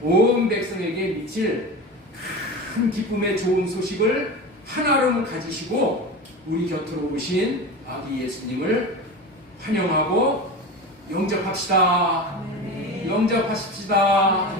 온 백성에게 미칠 큰 기쁨의 좋은 소식을 하나로 가지시고 우리 곁으로 오신 아기 예수님을 환영하고 영접합시다. 영접하십시다.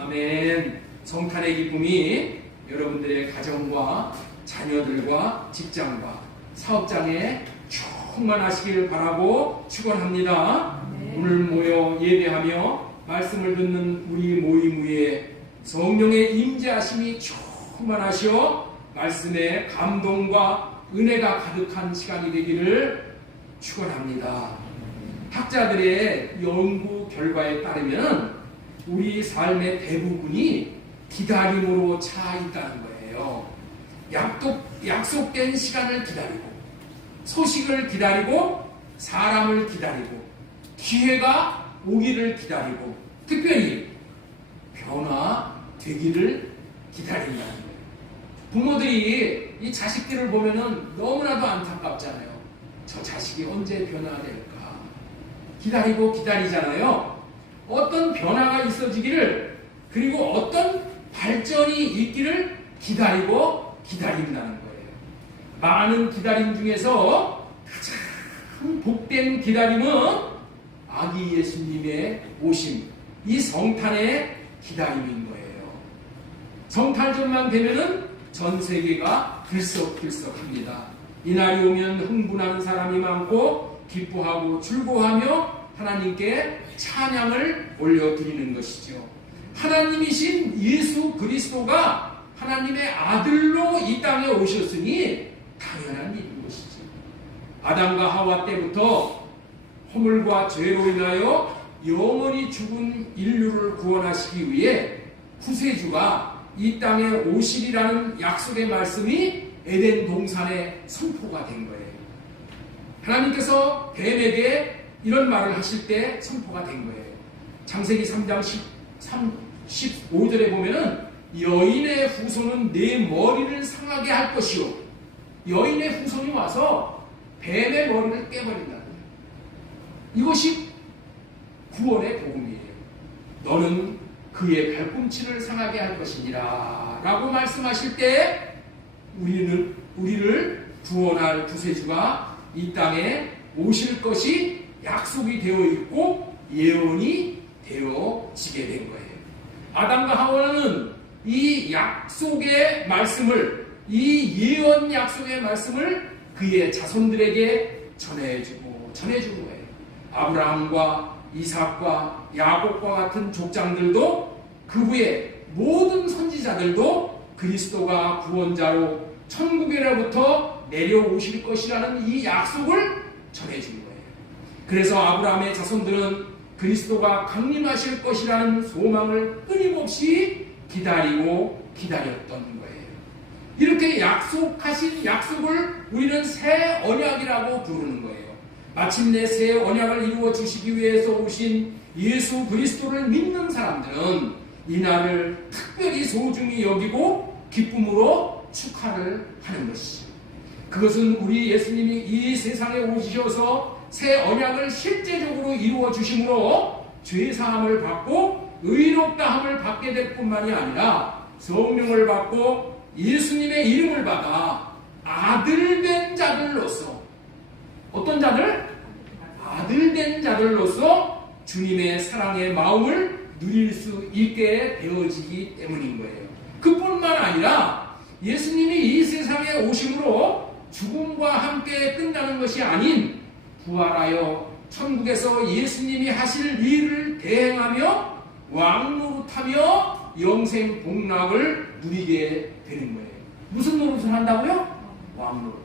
아멘. 성탄의 기쁨이 여러분들의 가정과 자녀들과 직장과 사업장에 충만하시길 바라고 축원합니다. 오늘 모여 예배하며 말씀을 듣는 우리 모임 위에 성령의 임재하심이 충만하시어 말씀의 감동과 은혜가 가득한 시간이 되기를 축원합니다. 학자들의 연구 결과에 따르면 우리 삶의 대부분이 기다림으로 차 있다는 거예요. 약속된 시간을 기다리고, 소식을 기다리고, 사람을 기다리고, 기회가 오기를 기다리고, 특별히 변화되기를 기다린다는 거예요. 부모들이 이 자식들을 보면은 너무나도 안타깝잖아요. 저 자식이 언제 변화될까? 기다리고 기다리잖아요. 어떤 변화가 있어지기를, 그리고 어떤 발전이 있기를 기다리고 기다린다는 거예요. 많은 기다림 중에서 가장 복된 기다림은 아기 예수님의 오심, 이 성탄의 기다림인 거예요. 성탄절만 되면은 전 세계가 들썩들썩합니다. 이날이 오면 흥분하는 사람이 많고 기뻐하고 즐거워하며 하나님께 찬양을 올려드리는 것이죠. 하나님이신 예수 그리스도가 하나님의 아들로 이 땅에 오셨으니 당연한 일인 것이지. 아담과 하와 때부터 허물과 죄로 인하여 영원히 죽은 인류를 구원하시기 위해 구세주가 이 땅에 오시리라는 약속의 말씀이 에덴 동산에 선포가 된 거예요. 하나님께서 뱀에게 이런 말을 하실 때 선포가 된 거예요. 창세기 3장 15절에 보면은 여인의 후손은 내 머리를 상하게 할 것이요, 여인의 후손이 와서 뱀의 머리를 깨버린다는 거예요. 이것이 구원의 복음이에요. 너는 그의 발꿈치를 상하게 할 것이니라 라고 말씀하실 때 우리를 구원할 구세주가 이 땅에 오실 것이 약속이 되어 있고 예언이 되어지게 된 거예요. 아담과 하와는 이 약속의 말씀을, 이 예언 약속의 말씀을 그의 자손들에게 전해준 거예요. 아브라함과 이삭과 야곱과 같은 족장들도, 그 후에 모든 선지자들도 그리스도가 구원자로 천국에로부터 내려오실 것이라는 이 약속을 전해준 거예요. 그래서 아브라함의 자손들은 그리스도가 강림하실 것이라는 소망을 끊임없이 기다리고 기다렸던 거예요. 이렇게 약속하신 약속을 우리는 새 언약이라고 부르는 거예요. 마침내 새 언약을 이루어 주시기 위해서 오신 예수 그리스도를 믿는 사람들은 이날을 특별히 소중히 여기고 기쁨으로 축하를 하는 것이죠. 그것은 우리 예수님이 이 세상에 오셔서 새 언약을 실제적으로 이루어 주심으로 죄사함을 받고 의롭다함을 받게 될 뿐만이 아니라 성령을 받고 예수님의 이름을 받아 아들된 자들로서, 어떤 자들? 아들된 자들로서 주님의 사랑의 마음을 누릴 수 있게 되어지기 때문인 거예요. 그뿐만 아니라 예수님이 이 세상에 오심으로 죽음과 함께 끝나는 것이 아닌 부활하여 천국에서 예수님이 하실 일을 대행하며 왕노릇하며 영생 복락을 누리게 되는 거예요. 무슨 노릇을 한다고요? 왕노릇하며.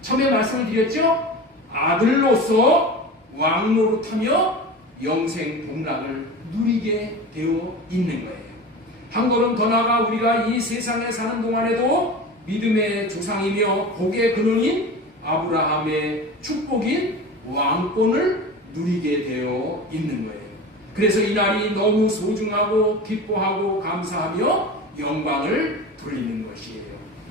처음에 말씀을 드렸죠? 아들로서 왕노릇하며 영생 복락을 누리게 되어 있는 거예요. 한 걸음 더 나아가 우리가 이 세상에 사는 동안에도 믿음의 조상이며 복의 근원인 아브라함의 축복인 왕권을 누리게 되어 있는 거예요. 그래서 이날이 너무 소중하고 기뻐하고 감사하며 영광을 돌리는 것이에요.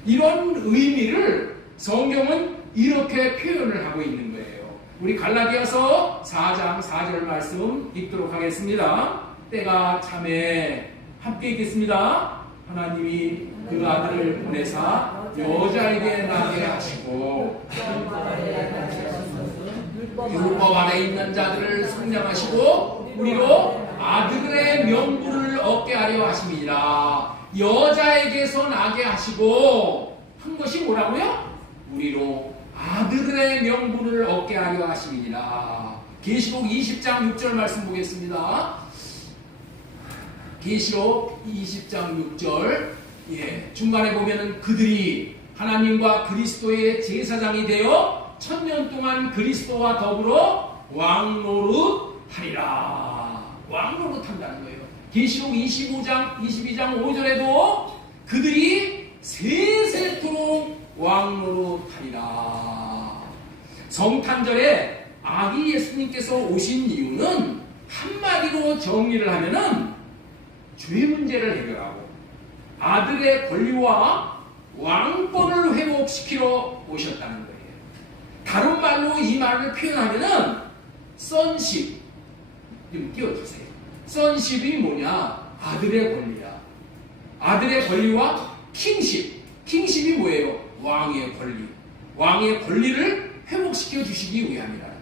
이런 의미를 성경은 이렇게 표현을 하고 있는 거예요. 우리 갈라디아서 4장 4절 말씀 읽도록 하겠습니다. 때가 참에 함께 있겠습니다. 하나님이 그 아들을 보내사 여자에게 나게 하시고 율법 아래 있는 자들을 성량하시고 우리로 아들의 명분을 얻게 하려 하심이니라. 여자에게서 나게 하시고 한 것이 뭐라고요? 우리로 아들의 명분을 얻게 하려 하심이니라. 계시록 20장 6절 말씀 보겠습니다. 계시록 20장 6절. 중간에 보면은 그들이 하나님과 그리스도의 제사장이 되어 1000년 동안 그리스도와 더불어 왕노릇하리라. 왕노릇한다는 거예요. 계시록 22장 5절에도 그들이 세세토록 왕노릇하리라. 성탄절에 아기 예수님께서 오신 이유는 한마디로 정리를 하면은 죄 문제를 해결하고 아들의 권리와 왕권을 회복시키러 오셨다는 거예요. 다른 말로 이 말을 표현하면은 sonship, 좀 띄워주세요. sonship이 뭐냐? 아들의 권리야. 아들의 권리와 kingship이 뭐예요? 왕의 권리. 왕의 권리를 회복시켜 주시기 위함이라는 거예요.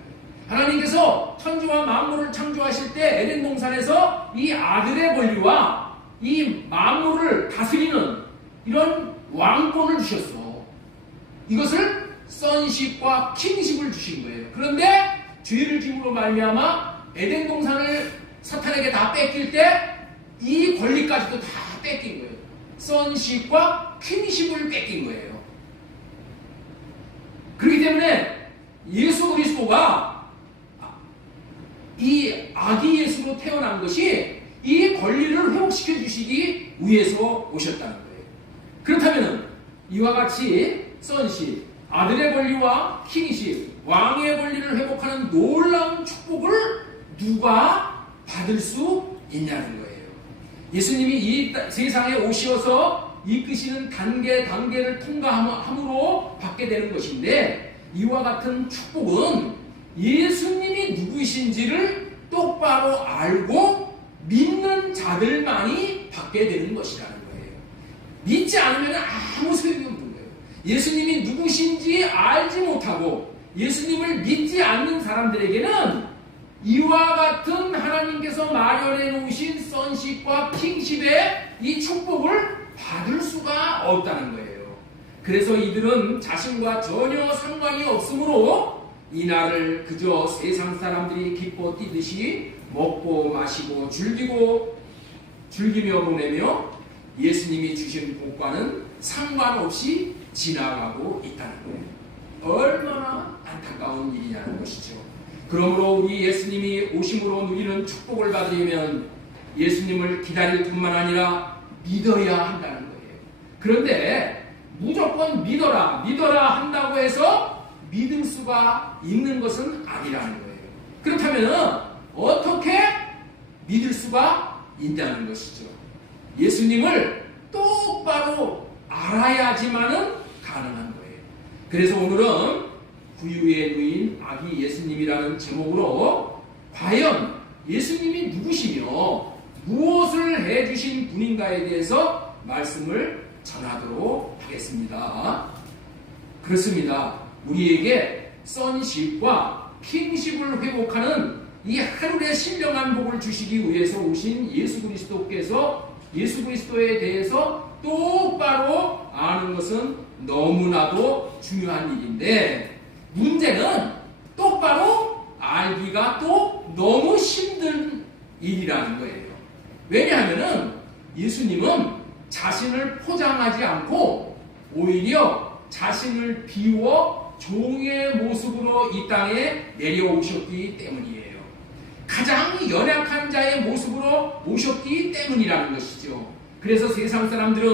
하나님께서 천지와 만물을 창조하실 때 에덴 동산에서 이 아들의 권리와 이 만물을 다스리는 이런 왕권을 주셨어. 이것을 sonship과 kingship을 주신 거예요. 그런데 죄를 지음으로 말미암아 에덴 동산을 사탄에게 다 뺏길 때 이 권리까지도 다 뺏긴 거예요. sonship과 kingship을 뺏긴 거예요. 그렇기 때문에 예수 그리스도가 이 아기 예수로 태어난 것이 이 권리를 회복시켜 주시기 위해서 오셨다는 거예요. 그렇다면 이와 같이 sonship, 아들의 권리와 kingship, 왕의 권리를 회복하는 놀라운 축복을 누가 받을 수 있냐는 거예요. 예수님이 이 세상에 오셔서 이끄시는 단계를 통과함으로 받게 되는 것인데, 이와 같은 축복은 예수님이 누구이신지를 똑바로 알고 믿는 자들만이 받게 되는 것이라는 거예요. 믿지 않으면 아무 소용이 없는 거예요. 예수님이 누구신지 알지 못하고 예수님을 믿지 않는 사람들에게는 이와 같은 하나님께서 마련해 놓으신 sonship과 kingship의 이 축복을 받을 수가 없다는 거예요. 그래서 이들은 자신과 전혀 상관이 없으므로 이 날을 그저 세상 사람들이 기뻐 뛰듯이 먹고 마시고 즐기며 보내며 예수님이 주신 복과는 상관없이 지나가고 있다는 거예요. 얼마나 안타까운 일이냐는 것이죠. 그러므로 우리 예수님이 오심으로 누리는 축복을 받으려면 예수님을 기다릴 뿐만 아니라 믿어야 한다는 거예요. 그런데 무조건 믿어라 한다고 해서 믿을 수가 있는 것은 아니라는 거예요. 그렇다면 어떻게 믿을 수가 있다는 것이죠. 예수님을 똑바로 알아야지만은 가능한 거예요. 그래서 오늘은 구유의 누인 아기 예수님이라는 제목으로 과연 예수님이 누구시며 무엇을 해주신 분인가에 대해서 말씀을 전하도록 하겠습니다. 그렇습니다. 우리에게 sonship과 kingship을 회복하는 이 하늘의 신령한 복을 주시기 위해서 오신 예수 그리스도께서 예수 그리스도에 대해서 똑바로 아는 것은 너무나도 중요한 일인데, 문제는 똑바로 알기가 또 너무 힘든 일이라는 거예요. 왜냐하면 예수님은 자신을 포장하지 않고 오히려 자신을 비워 종의 모습으로 이 땅에 내려오셨기 때문이에요. 가장 연약한 자의 모습으로 오셨기 때문이라는 것이죠. 그래서 세상 사람들은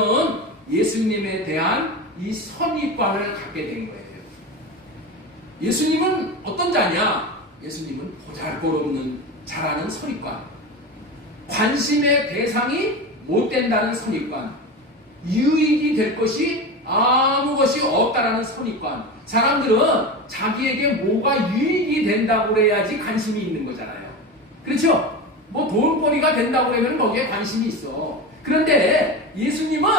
예수님에 대한 이 선입관을 갖게 된 거예요. 예수님은 어떤 자냐? 예수님은 보잘것없는 자라는 선입관, 관심의 대상이 못 된다는 선입관, 유익이 될 것이 아무 것이 없다라는 선입관. 사람들은 자기에게 뭐가 유익이 된다고 그래야지 관심이 있는 거잖아요. 그렇죠? 뭐 돈벌이가 된다고 그러면 거기에 관심이 있어. 그런데 예수님은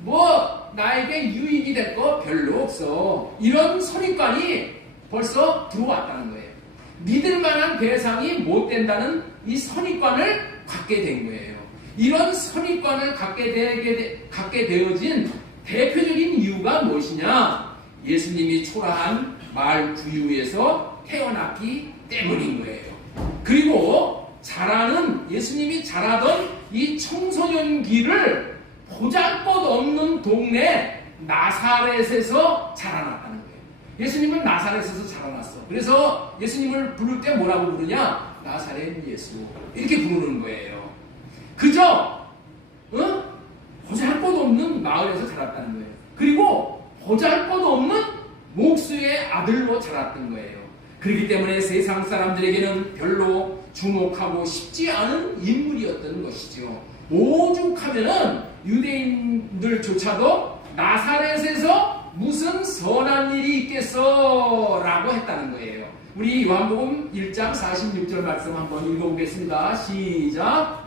뭐 나에게 유익이 될 거 별로 없어. 이런 선입관이 벌써 들어왔다는 거예요. 믿을 만한 대상이 못 된다는 이 선입관을 갖게 된 거예요. 이런 선입관을 갖게 되어진 대표적인 이유가 무엇이냐? 예수님이 초라한 말 구유에서 태어났기 때문인 거예요. 그리고 예수님이 자라던 이 청소년기를 보잘것없는 동네 나사렛에서 자라났다는 거예요. 예수님은 나사렛에서 자라났어. 그래서 예수님을 부를 때 뭐라고 부르냐? 나사렛 예수. 이렇게 부르는 거예요. 그저 보잘것없는 마을에서 자랐다는 거예요. 그리고 보잘것없는 목수의 아들로 자랐던 거예요. 그렇기 때문에 세상 사람들에게는 별로 주목하고 싶지 않은 인물이었던 것이죠. 오죽하면은 유대인들조차도 나사렛에서 무슨 선한 일이 있겠어 라고 했다는 거예요. 우리 요한복음 1장 46절 말씀 한번 읽어보겠습니다. 시작.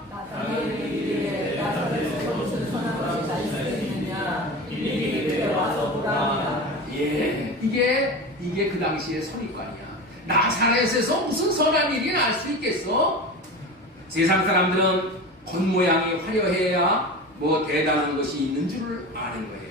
나사렛에서 무슨 선한 것이 있겠느냐? 이리 와서 보라. 예, 이게 그 당시의 선입관이야. 나사렛에서 무슨 선한 일이 날 수 있겠어? 세상 사람들은 겉모양이 화려해야 뭐 대단한 것이 있는 줄 아는 거예요.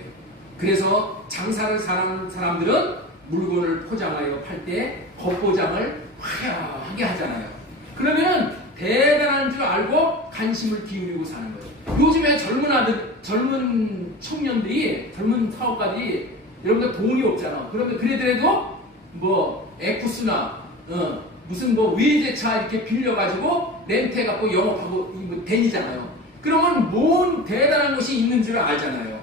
그래서 장사를 사는 사람들은 물건을 포장하여 팔 때 겉포장을 화려하게 하잖아요. 그러면 대단한 줄 알고 관심을 기울이고 사는 거예요. 요즘에 젊은 청년들이, 젊은 사업가들이 여러분들 돈이 없잖아. 그러면 그래도 뭐 에쿠스나 무슨 뭐 외제차 이렇게 빌려가지고 렌트해갖고 영업하고 뭐 다니잖아요. 그러면 뭔 대단한 것이 있는 줄 알잖아요.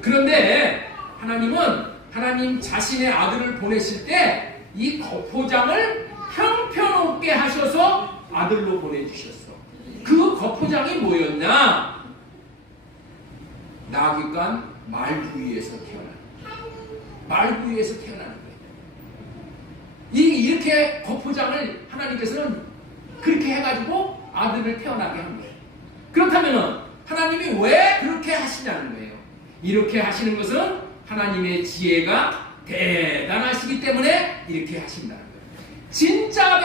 그런데 하나님 자신의 아들을 보내실 때 이 겉포장을 형편없게 하셔서 아들로 보내주셨어. 그 겉포장이 뭐였냐? 나귀간 말구이에서 태어나는 거예요. 이렇게 겉포장을 하나님께서는 그렇게 해가지고 아들을 태어나게 한 거예요. 그렇다면 하나님이 왜 그렇게 하시냐는 거예요. 이렇게 하시는 것은 하나님의 지혜가 대단하시기 때문에 이렇게 하신다는 거예요. 진짜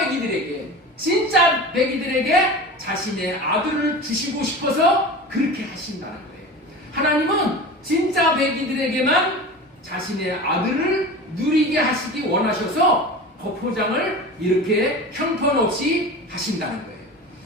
배기들에게 자신의 아들을 주시고 싶어서 그렇게 하신다는 거예요. 하나님은 진짜 배기들에게만 자신의 아들을 누리게 하시기 원하셔서 겉포장을 이렇게 형편없이 하신다는 거예요.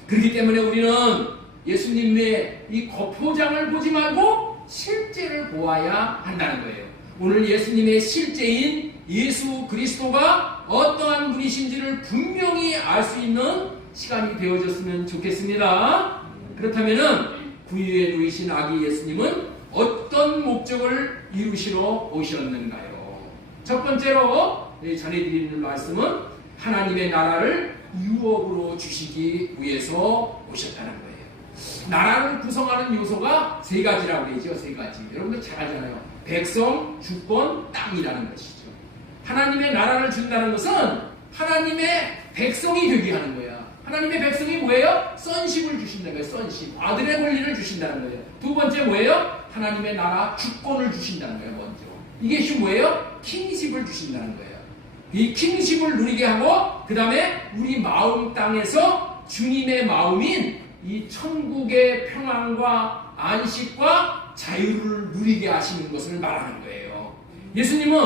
그렇기 때문에 우리는 예수님의 이 겉포장을 보지 말고 실제를 보아야 한다는 거예요. 오늘 예수님의 실제인 예수 그리스도가 어떠한 분이신지를 분명히 알 수 있는 시간이 되어졌으면 좋겠습니다. 그렇다면 구유에 누이신 아기 예수님은 어떤 목적을 이루시러 오셨는가요? 첫 번째로 전해드리는 말씀은 하나님의 나라를 유업으로 주시기 위해서 오셨다는 거예요. 나라를 구성하는 요소가 세 가지라고 그러죠. 세 가지. 여러분들 잘 알잖아요. 백성, 주권, 땅이라는 것이죠. 하나님의 나라를 준다는 것은 하나님의 백성이 되게 하는 거야. 하나님의 백성이 뭐예요? sonship을 주신다는 거예요. sonship. 아들의 권리를 주신다는 거예요. 두 번째 뭐예요? 하나님의 나라 주권을 주신다는 거예요. 먼저. 이게 뭐예요? 킹십을 주신다는 거예요. 이 킹십을 누리게 하고 그 다음에 우리 마음 땅에서 주님의 마음인 이 천국의 평안과 안식과 자유를 누리게 하시는 것을 말하는 거예요. 예수님은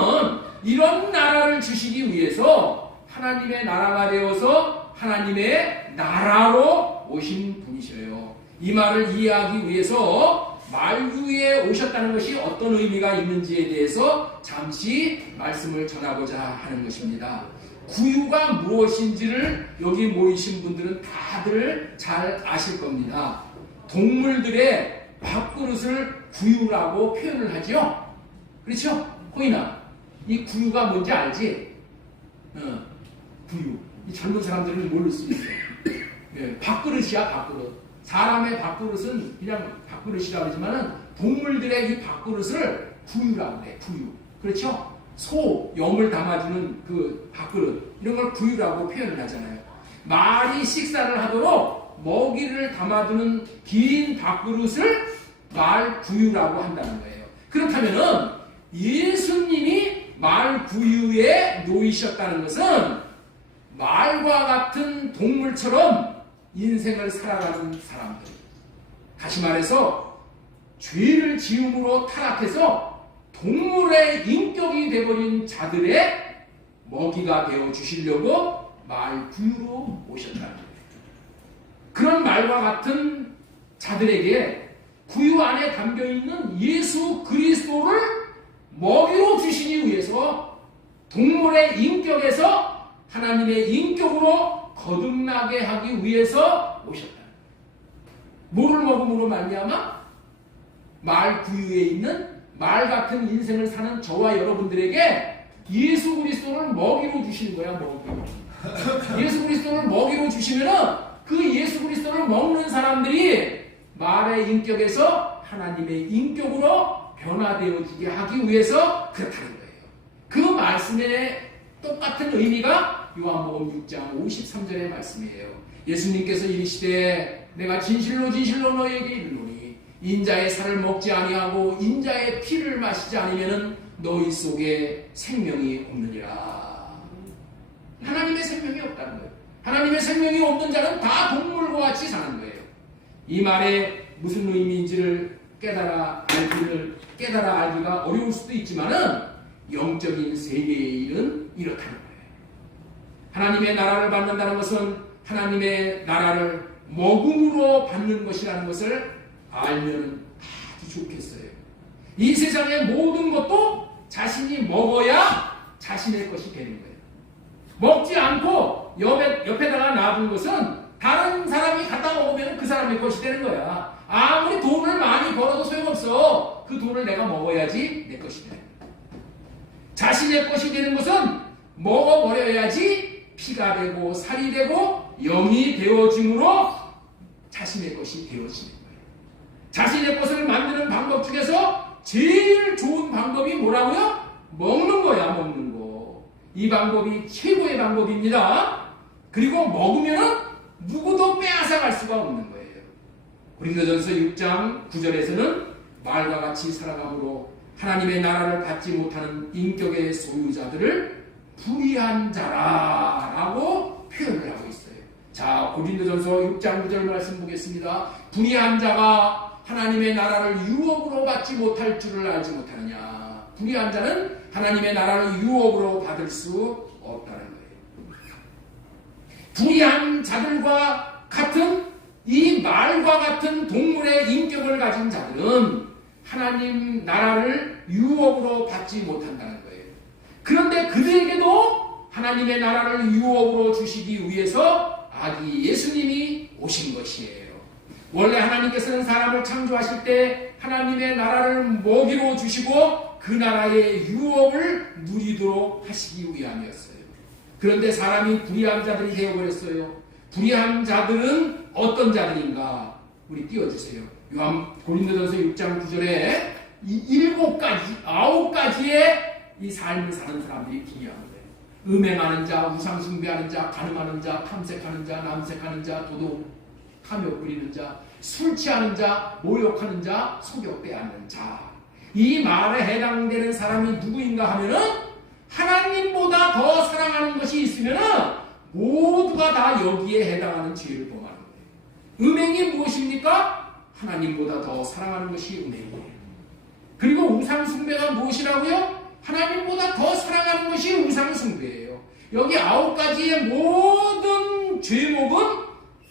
이런 나라를 주시기 위해서 하나님의 나라가 되어서 하나님의 나라로 오신 분이셔요. 이 말을 이해하기 위해서 말구에 오셨다는 것이 어떤 의미가 있는지에 대해서 잠시 말씀을 전하고자 하는 것입니다. 구유가 무엇인지를 여기 모이신 분들은 다들 잘 아실 겁니다. 동물들의 밥그릇을 구유라고 표현을 하죠. 그렇죠? 호인아, 이 구유가 뭔지 알지? 구유. 이 젊은 사람들은 모를 수 있어요. 예, 밥그릇이야, 밥그릇. 사람의 밥그릇은 그냥 밥그릇이라고 하지만은 동물들의 이 밥그릇을 구유라고 해. 구유. 그렇죠? 소, 염을 담아주는 그 밥그릇. 이런 걸 구유라고 표현을 하잖아요. 말이 식사를 하도록 먹이를 담아두는 긴 밥그릇을 말구유라고 한다는 거예요. 그렇다면은 예수님이 말구유에 놓이셨다는 것은 말과 같은 동물처럼 인생을 살아가는 사람들, 다시 말해서 죄를 지음으로 타락해서 동물의 인격이 되어버린 자들의 먹이가 되어 주시려고 말구유로 오셨다는 거예요. 그런 말과 같은 자들에게 구유 안에 담겨있는 예수 그리스도를 먹이로 주시기 위해서 동물의 인격에서 하나님의 인격으로 거듭나게 하기 위해서 오셨다. 뭐를 먹음으로 말미암아? 말구유에 있는 말 같은 인생을 사는 저와 여러분들에게 예수 그리스도를 먹이로 주시는 거야. 먹이로. 예수 그리스도를 먹이로 주시면은 그 예수 그리스도를 먹는 사람들이 말의 인격에서 하나님의 인격으로 변화되어지게 하기 위해서 그렇다는 거예요. 그 말씀의 똑같은 의미가 요한복음 6장 53절의 말씀이에요. 예수님께서 이르시되 내가 진실로 진실로 너희에게 이르노니 인자의 살을 먹지 아니하고 인자의 피를 마시지 않으면 너희 속에 생명이 없느니라. 하나님의 생명이 없다는 거예요. 하나님의 생명이 없는 자는 다 동물과 같이 사는 거예요. 이 말에 무슨 의미인지를 깨달아 알기가 어려울 수도 있지만은 영적인 세계의 일은 이렇다는 거예요. 하나님의 나라를 받는다는 것은 하나님의 나라를 먹음으로 받는 것이라는 것을 알면 아주 좋겠어요. 이 세상의 모든 것도 자신이 먹어야 자신의 것이 되는 거예요. 먹지 않고 옆에다가 놔둔 것은 다른 사람이 갖다 먹으면 그 사람의 것이 되는 거야. 아무리 돈을 많이 벌어도 소용없어. 그 돈을 내가 먹어야지 내 것이 돼. 자신의 것이 되는 것은 먹어버려야지 피가 되고 살이 되고 영이 되어짐으로 자신의 것이 되어지는 거예요. 자신의 것을 만드는 방법 중에서 제일 좋은 방법이 뭐라고요? 먹는 거야. 먹는 거. 이 방법이 최고의 방법입니다. 그리고 먹으면은 누구도 빼앗아갈 수가 없는 거예요. 고린도전서 6장 9절에서는 말과 같이 살아감으로 하나님의 나라를 받지 못하는 인격의 소유자들을 불의한 자라라고 표현을 하고 있어요. 자, 고린도전서 6장 9절 말씀 보겠습니다. 불의한 자가 하나님의 나라를 유업으로 받지 못할 줄을 알지 못하느냐. 불의한 자는 하나님의 나라를 유업으로 받을 수 없다는 거예요. 불의한 자들과 같은 이 말과 같은 동물의 인격을 가진 자들은 하나님 나라를 유업으로 받지 못한다는 거예요. 그런데 그들에게도 하나님의 나라를 유업으로 주시기 위해서 아기 예수님이 오신 것이에요. 원래 하나님께서는 사람을 창조하실 때 하나님의 나라를 먹이로 주시고 그 나라의 유업을 누리도록 하시기 위함이었어요. 그런데 사람이 불의한 자들이 되어버렸어요. 불의한 자들은 어떤 자들인가? 우리 띄워주세요. 고린도전서 6장 9절에 이 9가지의 이 삶을 사는 사람들이 불의한 거예요. 음행하는 자, 우상숭배하는 자, 간음하는 자, 탐색하는 자, 남색하는 자, 도둑, 탐욕 부리는 자, 술 취하는 자, 모욕하는 자, 속여 빼앗는 자. 이 말에 해당되는 사람이 누구인가 하면은 하나님보다 더 사랑하는 것이 있으면은 모두가 다 여기에 해당하는 죄를 범하는 거예요. 음행이 무엇입니까? 하나님보다 더 사랑하는 것이 음행이에요. 그리고 우상숭배가 무엇이라고요? 하나님보다 더 사랑하는 것이 우상숭배예요. 여기 9가지의 모든 죄목은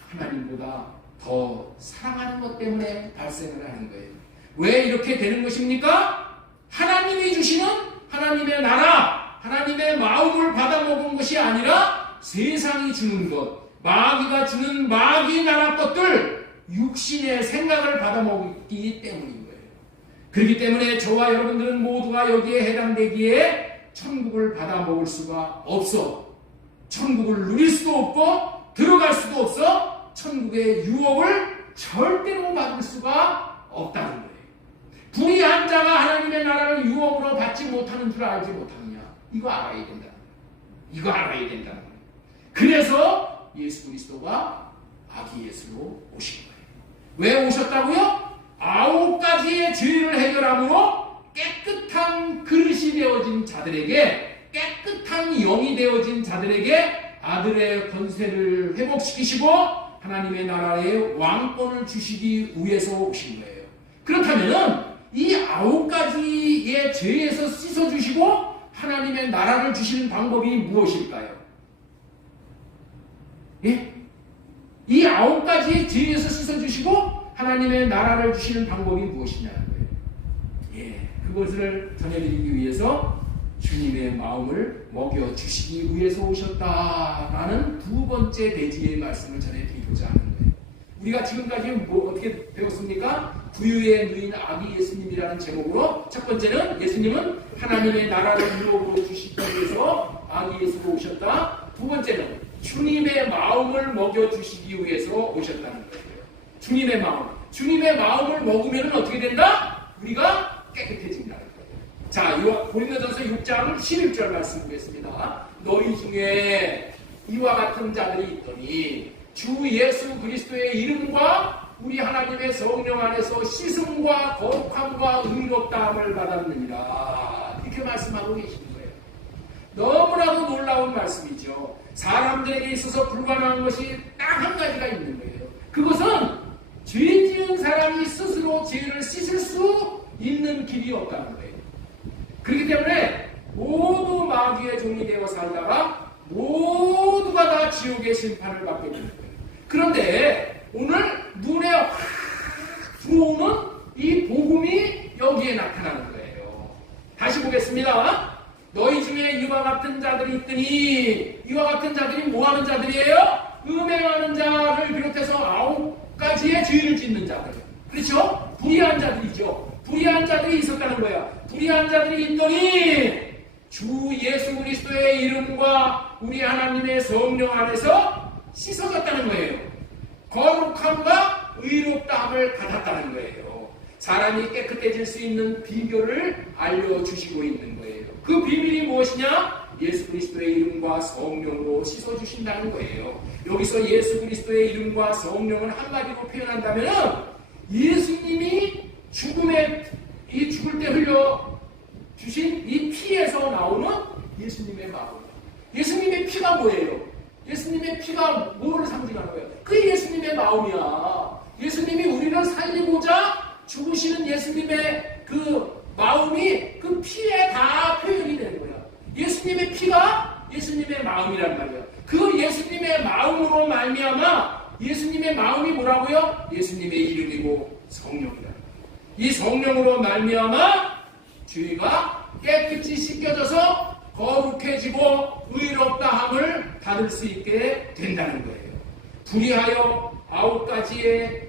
하나님보다 더 사랑하는 것 때문에 발생을 하는 거예요. 왜 이렇게 되는 것입니까? 하나님이 주시는 하나님의 나라, 하나님의 마음을 받아먹은 것이 아니라 세상이 주는 것, 마귀가 주는 마귀 나라 것들, 육신의 생각을 받아먹기 때문인 거예요. 그렇기 때문에 저와 여러분들은 모두가 여기에 해당되기에 천국을 받아먹을 수가 없어. 천국을 누릴 수도 없고 들어갈 수도 없어. 천국의 유업을 절대로 받을 수가 없다는 거예요. 불의한 자가 하나님의 나라를 유업으로 받지 못하는 줄 알지 못하느냐. 이거 알아야 된다. 이거 알아야 된다는 거예요. 그래서 예수 그리스도가 아기 예수로 오신 거예요. 왜 오셨다고요? 9가지의 죄를 해결함으로 깨끗한 그릇이 되어진 자들에게, 깨끗한 영이 되어진 자들에게 아들의 권세를 회복시키시고 하나님의 나라의 왕권을 주시기 위해서 오신 거예요. 그렇다면은 이 9가지의 죄에서 씻어주시고 하나님의 나라를 주시는 방법이 무엇일까요? 예? 이 9가지의 죄에서 씻어주시고 하나님의 나라를 주시는 방법이 무엇이냐는 거예요. 예, 그것을 전해드리기 위해서 주님의 마음을 먹여주시기 위해서 오셨다라는 두 번째 대지의 말씀을 전해드리고자 하는 거예요. 우리가 지금까지 어떻게 배웠습니까? 구유에 누인 아기 예수님이라는 제목으로 첫 번째는 예수님은 하나님의 나라를 이루어 주시기 위해서 아기 예수로 오셨다. 두 번째는 주님의 마음을 먹여주시기 위해서 오셨다는 거예요. 주님의 마음. 주님의 마음을 먹으면 어떻게 된다? 우리가 깨끗해진다는 거예요. 자, 고린도전서 6장 11절 말씀 보겠습니다. 너희 중에 이와 같은 자들이 있더니 주 예수 그리스도의 이름과 우리 하나님의 성령 안에서 씻음과 거룩함과 의롭다함을 받았느니라. 이렇게 말씀하고 계시는 거예요. 너무나도 놀라운 말씀이죠. 사람들에게 있어서 불가능한 것이 딱 한 가지가 있는 거예요. 그것은 죄 지은 사람이 스스로 죄를 씻을 수 있는 길이 없다는 거예요. 그렇기 때문에 모두 마귀의 종이 되어 살다가 모두가 다 지옥의 심판을 받게 되는 거예요. 그런데 오늘 눈에 확 들어오는 이 복음이 여기에 나타나는 거예요. 다시 보겠습니다. 너희 중에 이와 같은 자들이 있더니, 이와 같은 자들이 뭐하는 자들이에요? 음행하는 자를 비롯해서 9가지의 죄를 짓는 자들. 그렇죠? 불의한 자들이죠. 불의한 자들이 있었다는 거야. 불의한 자들이 있더니 주 예수 그리스도의 이름과 우리 하나님의 성령 안에서 씻어졌다는 거예요. 거룩함과 의롭다함을 받았다는 거예요. 사람이 깨끗해질 수 있는 비결을 알려주시고 있는 거예요. 그 비밀이 무엇이냐? 예수 그리스도의 이름과 성령으로 씻어주신다는 거예요. 여기서 예수 그리스도의 이름과 성령을 한마디로 표현한다면 예수님이 죽을 때 흘려 주신 이 피에서 나오는 예수님의 마음. 예수님의 피가 뭐예요? 예수님의 피가 뭐를 상징하는 거예요? 그 예수님의 마음이야. 예수님이 우리를 살리고자 죽으시는 예수님의 그 마음이 그 피에 다 표현이 되는 거야. 예수님의 피가 예수님의 마음이란 말이야. 그 예수님의 마음으로 말미암아 예수님의 마음이 뭐라고요? 예수님의 이름이고 성령이다. 이 성령으로 말미암아 죄가 깨끗이 씻겨져서 거룩해지고 의롭다함을 받을 수 있게 된다는 거예요. 불의하여 9가지의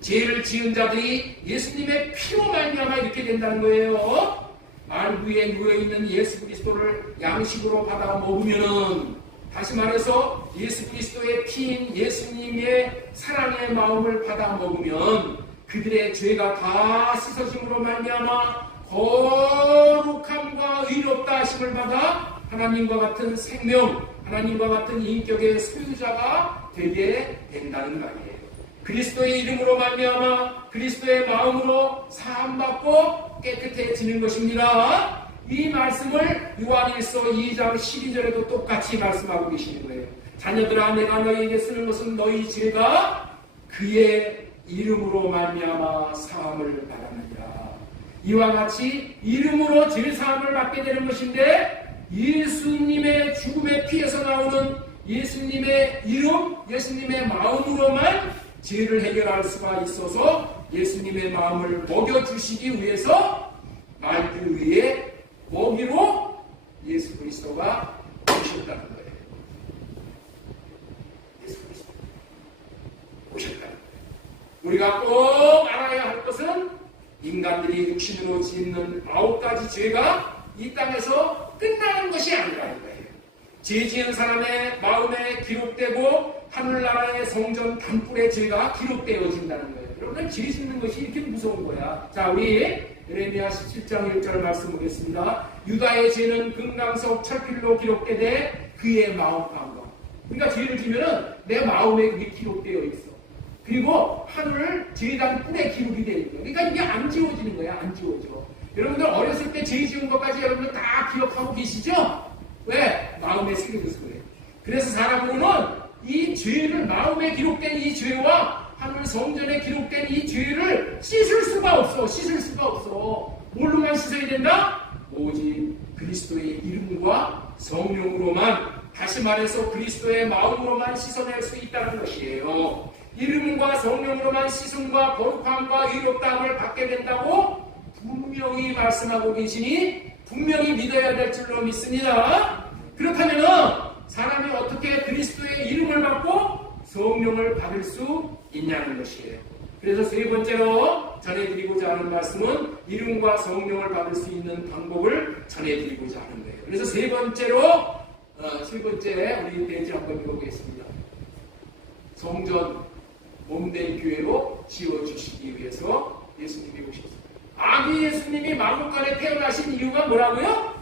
죄를 지은 자들이 예수님의 피로 말미암아 이렇게 된다는 거예요. 말 위에 누워있는 예수 그리스도를 양식으로 받아 먹으면은, 다시 말해서 예수 그리스도의 피인 예수님의 사랑의 마음을 받아 먹으면 그들의 죄가 다 씻어짐으로 말미암아 거룩함과 의롭다 하심을 받아 하나님과 같은 생명, 하나님과 같은 인격의 소유자가 되게 된다는 말이에요. 그리스도의 이름으로 말미암아 그리스도의 마음으로 사함받고 깨끗해지는 것입니다. 이 말씀을 요한일서 2장 12절에도 똑같이 말씀하고 계시는 거예요. 자녀들아, 내가 너희에게 쓰는 것은 너희 죄가 그의 이름으로 말미암아 사함을 받았느니라. 이와 같이 이름으로 죄 사함을 받게 되는 것인데, 예수님의 죽음의 피에서 나오는 예수님의 이름, 예수님의 마음으로만 죄를 해결할 수가 있어서 예수님의 마음을 먹여주시기 위해서 말들 위에 먹이로 예수 그리스도가 오셨다는 거예요. 예수 그리스도 오셨다는 거예요. 우리가 꼭 알아야 할 것은 인간들이 육신으로 짓는 9가지 죄가 이 땅에서 끝나는 것이 아니라는 거예요. 죄 지은 사람의 마음에 기록되고 하늘나라의 성전 단불의 죄가 기록되어진다는 거예요. 여러분들, 죄 짓는 것이 이렇게 무서운 거야. 자, 우리 예레미야 17장 1절 말씀 보겠습니다. 유다의 죄는 금강석 철필로 기록되되 그의 마음 가운데. 그러니까 죄를 지면은 내 마음에 그게 기록되어 있어. 그리고 하늘을 죄단 뿔에 기록이 되어 있는 거야. 그러니까 이게 안 지워지는 거야. 안 지워져. 여러분들 어렸을 때 죄 지은 것까지 여러분들 다 기억하고 계시죠? 왜? 마음에 새겨져서 그래. 그래서 사람으로는 이 죄를, 마음에 기록된 이 죄와 하늘 성전에 기록된 이 죄를 씻을 수가 없어. 씻을 수가 없어. 뭘로만 씻어야 된다? 오직 그리스도의 이름과 성령으로만, 다시 말해서 그리스도의 마음으로만 씻어낼 수 있다는 것이에요. 이름과 성령으로만 씻음과 거룩함과 의롭다함을 받게 된다고 분명히 말씀하고 계시니 분명히 믿어야 될 줄로 믿습니다. 그렇다면 사람이 어떻게 그리스도의 이름을 받고 성령을 받을 수 있냐는 것이에요. 그래서 세 번째로 전해드리고자 하는 말씀은 이름과 성령을 받을 수 있는 방법을 전해드리고자 하는 거예요. 그래서 세 번째 우리 페이지 한번 읽어보겠습니다. 성전 몸된 교회로 지어주시기 위해서 예수님이 오셨습니다. 아기 예수님이 마국간에 태어나신 이유가 뭐라고요?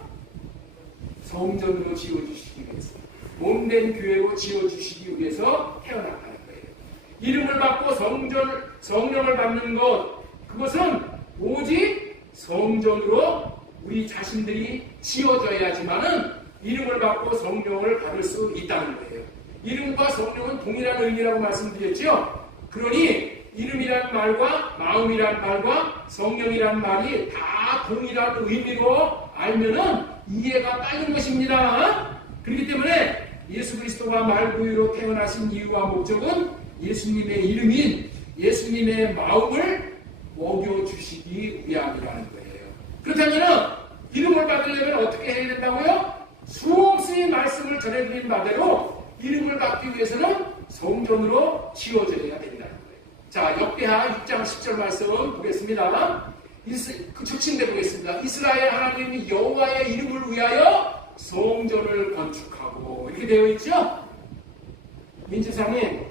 성전으로 지어주시기 위해서, 몸된 교회로 지어주시기 위해서 태어났다는 거예요. 이름을 받고 성령을 받는 것, 그것은 오직 성전으로 우리 자신들이 지어져야지만은 이름을 받고 성령을 받을 수 있다는 거예요. 이름과 성령은 동일한 의미라고 말씀드렸죠. 그러니 이름이란 말과 마음이란 말과 성령이란 말이 다 동일한 의미로 알면은 이해가 빠른 것입니다. 그렇기 때문에 예수 그리스도가 말구유로 태어나신 이유와 목적은 예수님의 이름인 예수님의 마음을 먹여주시기 위함이라는 거예요. 그렇다면 이름을 받으려면 어떻게 해야 된다고요? 수없이 말씀을 전해드린 바대로 이름을 받기 위해서는 성전으로 지어져야 된다는 거예요. 자, 역대하 6장 10절 말씀 보겠습니다. 그 적신대 보겠습니다. 이스라엘 하나님 여호와의 이름을 위하여 성전을 건축하고, 이렇게 되어 있죠? 민주사님,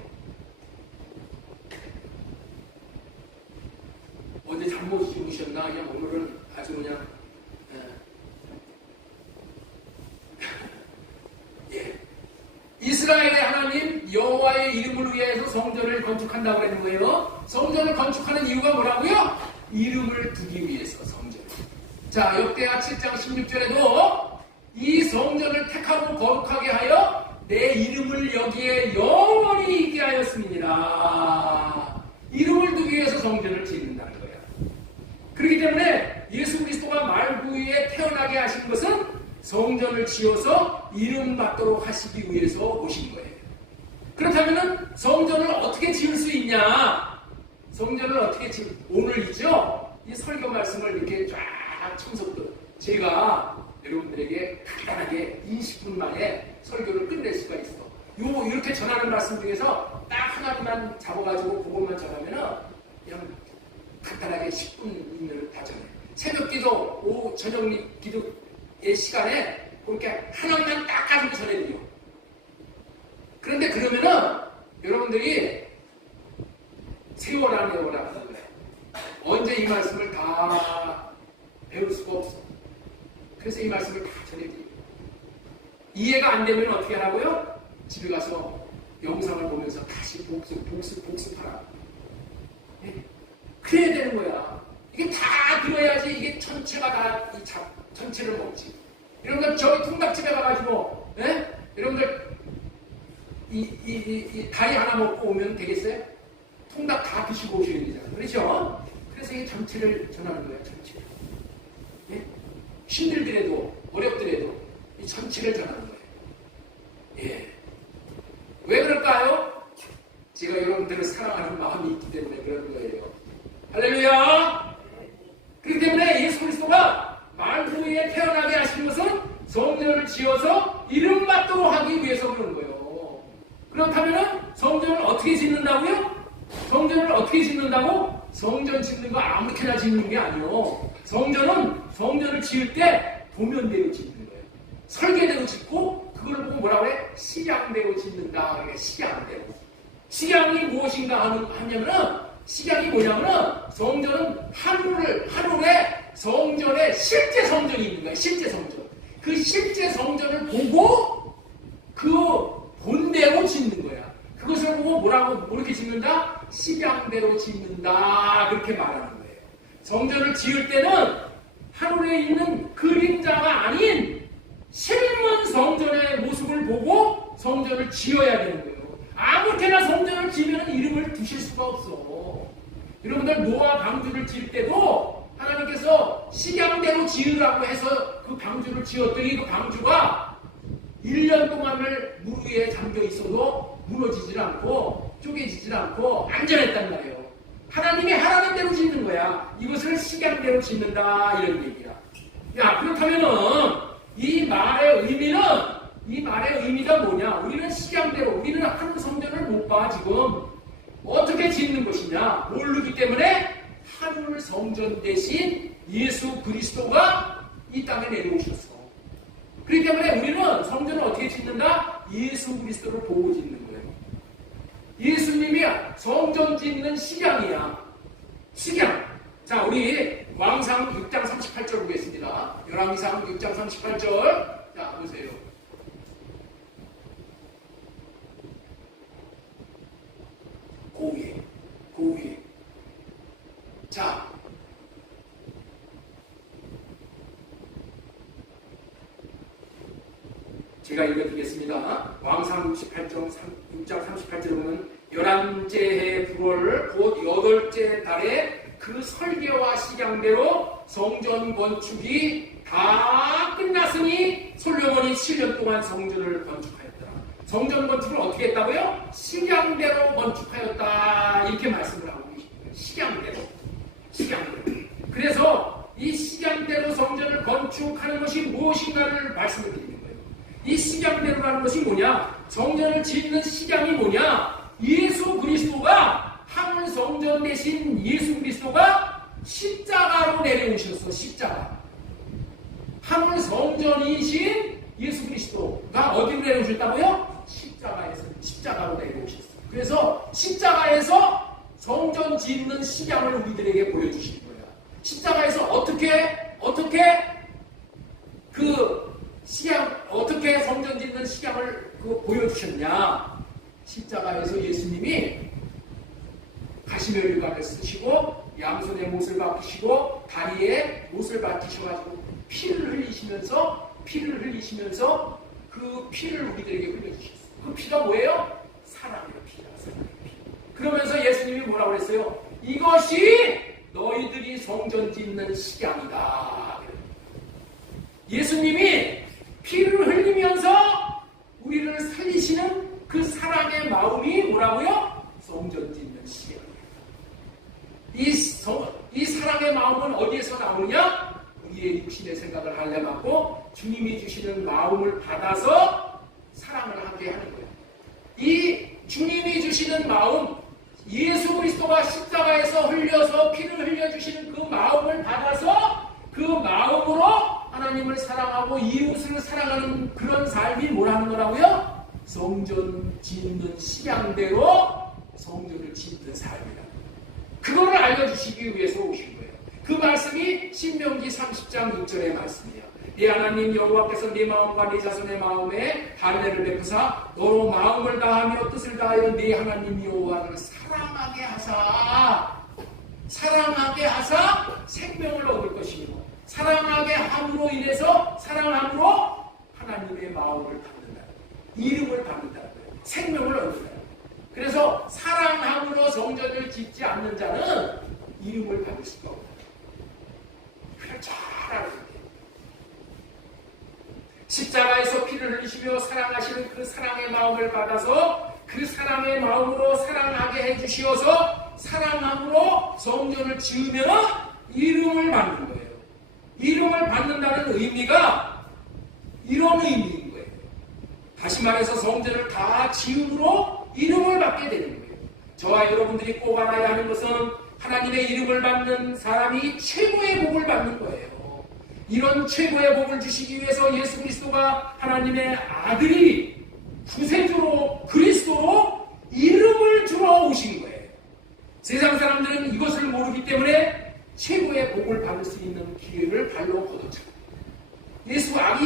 어제 잘못 주무셨나? 그냥 오늘은 아주 그냥 예. 이스라엘의 하나님 여호와의 이름을 위해서 성전을 건축한다고 하는 거예요. 성전을 건축하는 이유가 뭐라고요? 이름을 두기 위해서 성전. 자, 역대하 7장 16절에도 이 성전을 택하고 거룩하게 하여 내 이름을 여기에 영원히 있게 하였습니다. 이름을 두기 위해서 성전을 짓는다는 거예요. 그렇기 때문에 예수 그리스도가 말구유에 태어나게 하신 것은 성전을 지어서 이름 받도록 하시기 위해서 오신 거예요. 그렇다면 성전을 어떻게 지을 수 있냐? 성전을 어떻게 오늘 있죠? 이 설교 말씀을 이렇게 쫙 청석도 제가 여러분들에게 간단하게 20분 만에 설교를 끝낼 수가 있어. 이렇게 전하는 말씀 중에서 딱 하나만 잡아가지고 그것만 전하면은 그냥 간단하게 10분을 다 전해. 새벽 기도, 오후 저녁 기도의 시간에 그렇게 하나만 딱 가지고 전해드려. 그런데 그러면은 여러분들이 세월아 하는 거야. 언제 이 말씀을 다 배울 수가 없어. 그래서 이 말씀을 다 전해드려. 이해가 안 되면 어떻게 하라고요? 집에 가서 영상을 보면서 다시 복습하라. 네? 그래야 되는 거야. 이게 다 들어야지 이게 전체가 다 전체를 먹지. 여러분들 저희 통닭집에 가가지고 여러분들 이 다리 하나 먹고 오면 되겠어요? 통닭 다 드시고 오셔야 되잖아요. 그렇죠? 그래서 이 전체를 전하는 거야. 전체를. 예? 힘들더라도 어렵더라도 이 전체를 전하는 거예요. 예. 왜 그럴까요? 제가 여러분들을 사랑하는 마음이 있기 때문에 그런 거예요. 할렐루야! 그렇기 때문에 예수 그리스도가 말구유에 태어나게 하신 것은 성전을 지어서 이름 받도록 하기 위해서 그런 거예요. 그렇다면 성전을 어떻게 짓는다고요? 성전을 어떻게 짓는다고? 성전 짓는 거 아무렇게나 짓는 게 아니에요. 성전을 지을 때 도면대로 짓는 거예요. 설계대로 짓고 그걸 보고 뭐라고 해? 식양대로 짓는다. 식양대로. 식양이 무엇인가 하냐면은 식양이 뭐냐면은 성전은 하늘에 성전에 실제 성전이 있는 거예요. 실제 성전. 그 실제 성전을 보고 그 본대로 짓는 거야. 그것을 보고 뭐라고 이렇게 짓는다? 식양대로 짓는다. 그렇게 말하는 거예요. 성전을 지을 때는 하늘에 있는 그림자가 아닌 실문 성전의 모습을 보고 성전을 지어야 되는 거예요. 아무렇게나 성전을 지으면 이름을 두실 수가 없어. 여러분들 노아 방주를 지을 때도 하나님께서 식양대로 지으라고 해서 그 방주를 지었더니 그 방주가 1년 동안을 물 위에 잠겨 있어도 무너지질 않고 쪼개지질 않고 안전했단 말이에요. 하나님이 하라는 대로 짓는 거야. 이것을 식양대로 짓는다 이런 얘기야. 야, 그렇다면은 이 말의 의미가 뭐냐? 우리는 식양대로, 우리는 한 성전을 못 봐 지금. 어떻게 짓는 것이냐? 모르기 때문에 하늘 성전 대신 예수 그리스도가 이 땅에 내려오셨어. 그렇기 때문에 우리는 성전을 어떻게 짓는다? 예수 그리스도를 보고 짓는 거예요. 예수님이 성전 짓는 식양이야. 식양. 자, 우리 왕상 6장 38절 보겠습니다. 열왕기상 6장 38절. 자, 보세요. 고위. 자, 제가 읽어드리겠습니다. 왕상 6장 38절에 보면 11째 해 9월 곧 8째 달에 그 설계와 식양대로 성전 건축이 다 끝났으니 솔로몬이 7년 동안 성전을 건축하였다. 성전 건축을 어떻게 했다고요? 식양대로 건축하였다. 이렇게 말씀을 하고 계십니다. 식양대로. 그래서 이 식양대로 성전을 건축하는 것이 무엇인가를 말씀을 드리는 거예요. 이 식양대로라는 것이 뭐냐? 성전을 짓는 식양이 뭐냐? 예수 그리스도가 하늘 성전 대신 예수 그리스도가 십자가로 내려오셨어. 십자가. 하늘 성전이신 예수 그리스도가 어디로 내려오셨다고요? 십자가로 내려오셨어. 그래서 십자가에서 성전 짓는 식양을 우리들에게 보여주신 거야. 십자가에서 어떻게 성전 짓는 식양을 보여주셨냐? 십자가에서 예수님이 가시면류관을 쓰시고 양손에 못을 박히시고 다리에 못을 박히셔가지고 피를 흘리시면서 그 피를 우리들에게 흘려주셨어요. 그 피가 뭐예요? 사랑의 피다. 사랑의 피. 그러면서 예수님이 뭐라고 그랬어요? 이것이 너희들이 성전 짓는 식양이다. 예수님이 피를 흘리면서 우리를 살리시는 그 사랑의 마음이 뭐라고요? 성전 짓는 식양이다. 이 사랑의 마음은 어디에서 나오느냐? 우리의 육신의 생각을 할애받고 주님이 주시는 마음을 받아서 사랑을 하게 하는 거예요. 이 주님이 주시는 마음, 예수 그리스도가 십자가에서 흘려서 피를 흘려주시는 그 마음을 받아서 그 마음으로 하나님을 사랑하고 이웃을 사랑하는 그런 삶이 뭐라는 거라고요? 성전 짓는 식양대로 성전을 짓는 삶이다. 그거를 알려주시기 위해서 오신 거예요. 그 말씀이 신명기 30장 6절의 말씀이야. 네 하나님 여호와께서 네 마음과 네 자손의 마음에 할례를 베푸사 너로 마음을 다하며 뜻을 다하여 네 하나님 여호와를 사랑하게 하사 생명을 얻을 것이고 사랑하게 함으로 인해서 사랑함으로 하나님의 마음을 받는다. 이름을 받는다. 생명을 얻는다. 그래서 사랑함으로 성전을 짓지 않는 자는 이름을 받을 수가 없다. 그걸 잘 알아야 돼요. 십자가에서 피를 흘리시며 사랑하시는 그 사랑의 마음을 받아서 그 사랑의 마음으로 사랑하게 해주시어서 사랑함으로 성전을 지으면 이름을 받는 거예요. 이름을 받는다는 의미가 이런 의미인 거예요. 다시 말해서 성전을 다 지음으로 이름을 받게 되는 거예요. 저와 여러분들이 꼭 알아야 하는 것은 하나님의 이름을 받는 사람이 최고의 복을 받는 거예요. 이런 최고의 복을 주시기 위해서 예수 그리스도가 하나님의 아들이 구세주로 그리스도로 이름을 주러 오신 거예요. 세상 사람들은 이것을 모르기 때문에 최고의 복을 받을 수 있는 기회를 발로 걷어차요.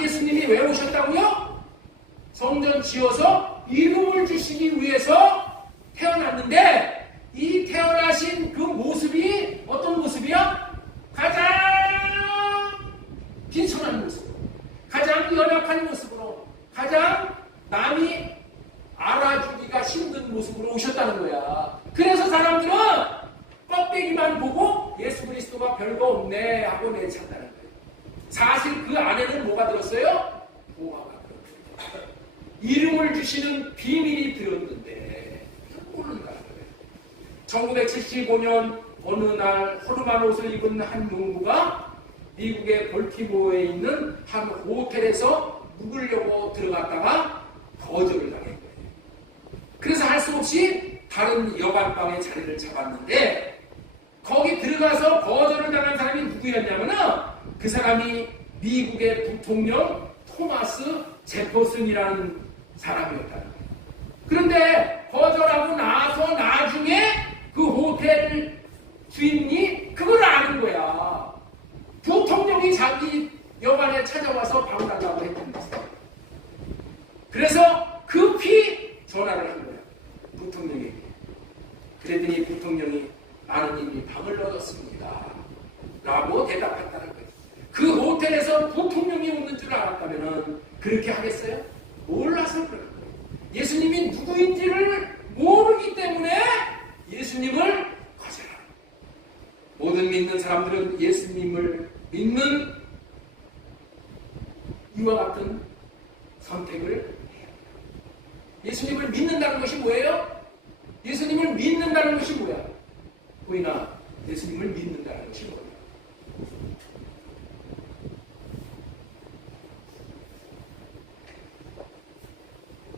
예수님이 왜 오셨다고요? 성전 지어서 이름 세우시기 위해서 태어났는데 이 태어나신 그 모습이 어떤 모습이야? 가장 비천한 모습으로, 가장 연약한 모습으로, 가장 남이 알아주기가 힘든 모습으로 오셨다는 거야. 그래서 사람들은 껍데기만 보고 예수 그리스도가 별거 없네 하고 내쳤다는 거예요. 사실 그 안에는 뭐가 들었어요? 보화가 들었어요. 이름을 주시는 비밀이 들었는데 모른다는 거예요. 1975년 어느 날 허름한 옷을 입은 한 농부가 미국의 볼티모어에 있는 한 호텔에서 묵으려고 들어갔다가 거절을 당한 거예요. 그래서 할 수 없이 다른 여관방에 자리를 잡았는데 거기 들어가서 거절을 당한 사람이 누구였냐면은 그 사람이 미국의 부통령 토마스 제퍼슨이라는 사람이었다는 거예요. 그런데 거절하고 나서 나중에 그 호텔 주인이 그걸 아는 거야. 부통령이 자기 여관에 찾아와서 방 달라고 했던 거예요. 그래서 급히 전화를 한 거야. 부통령에게. 그랬더니 부통령이 나는 이미 방을 얻었습니다 라고 대답했다는 거예요. 그 호텔에서 부통령이 오는 줄 알았다면 그렇게 하겠어요? 몰라서 그런 거예요. 예수님이 누구인지를 모르기 때문에 예수님을 거절하는 거예요. 모든 믿는 사람들은 예수님을 믿는 이와 같은 선택을 해야 합니다. 예수님을 믿는다는 것이 뭐예요? 예수님을 믿는다는 것이 뭐야? 보이나? 예수님을 믿는다는 것이 뭐야?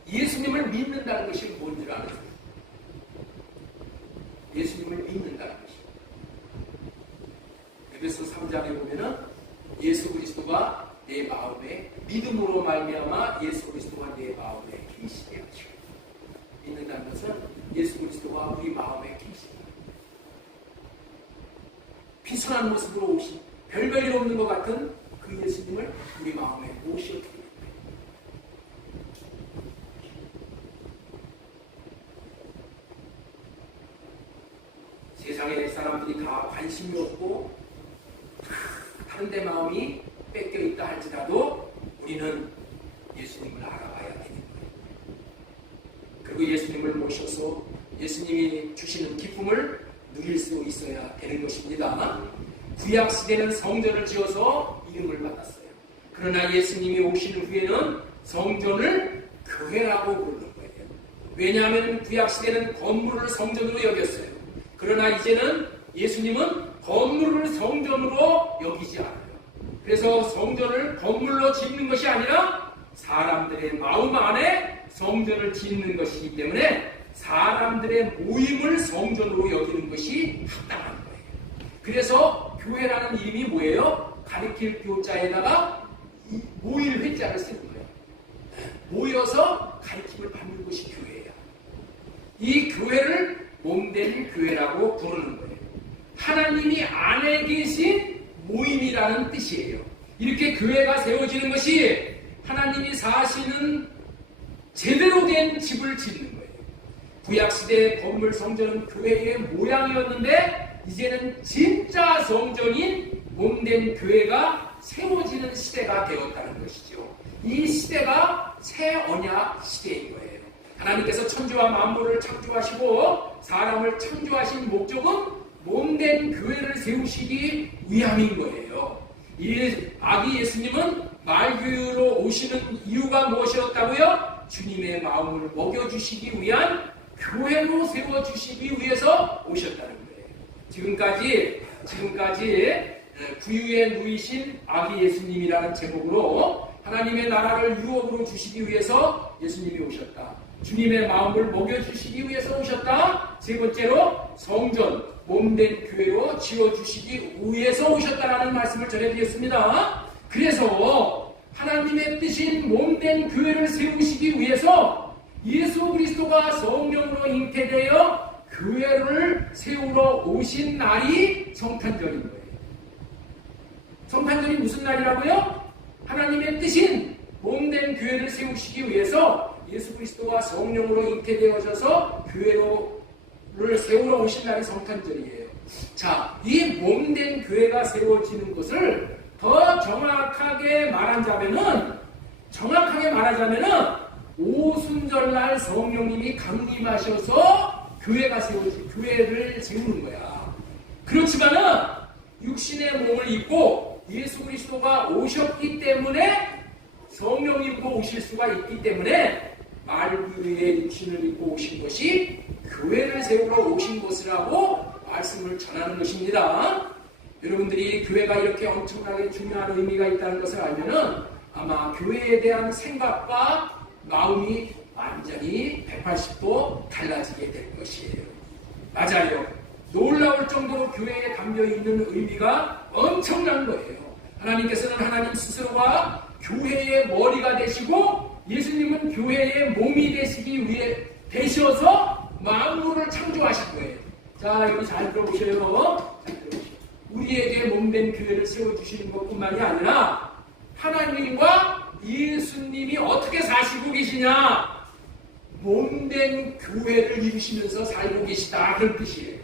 예수님을 믿는다는 것이 뭔지 아세요? 예수님을 믿는다는 것이. 에베소 3장에 보면은 예수 그리스도가 내 마음에 믿음으로 말미암아 예수 그리스도가 내 마음에 계시게 하시고. 믿는다는 것은 예수 그리스도가 우리 마음에 계시다. 비천한 모습으로 오신 별별일 없는 것 같은 그 예수님을 우리 마음에 모시었기 때문에. 세상의 사람들이 다 관심이 없고 다른 데 마음이 뺏겨 있다 할지라도 우리는 예수님을 알아봐야 되는 거예요. 그리고 예수님을 모셔서 예수님이 주시는 기쁨을 누릴 수 있어야 되는 것입니다. 구약 시대는 성전을 지어서 이름을 받았어요. 그러나 예수님이 오신 후에는 성전을 교회라고 부르는 거예요. 왜냐하면 구약 시대는 건물을 성전으로 여겼어요. 그러나 이제는 예수님은 건물을 성전으로 여기지 않아요. 그래서 성전을 건물로 짓는 것이 아니라 사람들의 마음 안에 성전을 짓는 것이기 때문에 사람들의 모임을 성전으로 여기는 것이 합당한 거예요. 그래서 교회라는 이름이 뭐예요? 가리킬 교자에다가 모일 회자를 쓰는 거예요. 모여서 가리킴을 받는 것이 교회예요. 이 교회를 몸된 교회라고 부르는 거예요. 하나님이 안에 계신 모임이라는 뜻이에요. 이렇게 교회가 세워지는 것이 하나님이 사시는 제대로 된 집을 짓는 거예요. 구약시대의 건물 성전은 교회의 모양이었는데 이제는 진짜 성전인 몸된 교회가 세워지는 시대가 되었다는 것이죠. 이 시대가 새 언약 시대인 거예요. 하나님께서 천지와 만물을 창조하시고 사람을 창조하신 목적은 몸된 교회를 세우시기 위함인 거예요. 이 아기 예수님은 말교회로 오시는 이유가 무엇이었다고요? 주님의 마음을 먹여주시기 위한 교회로 세워주시기 위해서 오셨다는 거예요. 지금까지 구유에 누이신 아기 예수님이라는 제목으로 하나님의 나라를 유업으로 주시기 위해서 예수님이 오셨다. 주님의 마음을 먹여주시기 위해서 오셨다. 세 번째로 성전, 몸된 교회로 지어주시기 위해서 오셨다라는 말씀을 전해드렸습니다. 그래서 하나님의 뜻인 몸된 교회를 세우시기 위해서 예수 그리스도가 성령으로 잉태되어 교회를 세우러 오신 날이 성탄절인 거예요. 성탄절이 무슨 날이라고요? 하나님의 뜻인 몸된 교회를 세우시기 위해서 예수 그리스도가 성령으로 잉태되어져서 교회를 세우러 오신 날이 성탄절이에요. 자, 이 몸된 교회가 세워지는 것을 더 정확하게 말하자면은 오순절날 성령님이 강림하셔서 교회를 세우는 거야. 그렇지만은 육신의 몸을 입고 예수 그리스도가 오셨기 때문에 성령 입고 오실 수가 있기 때문에 말구의 육신을 입고 오신 것이 교회를 세우러 오신 것이라고 말씀을 전하는 것입니다. 여러분들이 교회가 이렇게 엄청나게 중요한 의미가 있다는 것을 알면은 아마 교회에 대한 생각과 마음이 완전히 180도 달라지게 될 것이에요. 맞아요. 놀라울 정도로 교회에 담겨있는 의미가 엄청난 거예요. 하나님께서는 하나님 스스로가 교회의 머리가 되시고 예수님은 교회의 몸이 되시기 위해 되셔서 만물을 창조하신 거예요. 자, 여기 잘 들어보셔요. 우리에게 몸된 교회를 세워주시는 것뿐만이 아니라 하나님과 예수님이 어떻게 사시고 계시냐? 몸된 교회를 이루시면서 살고 계시다, 그런 뜻이에요.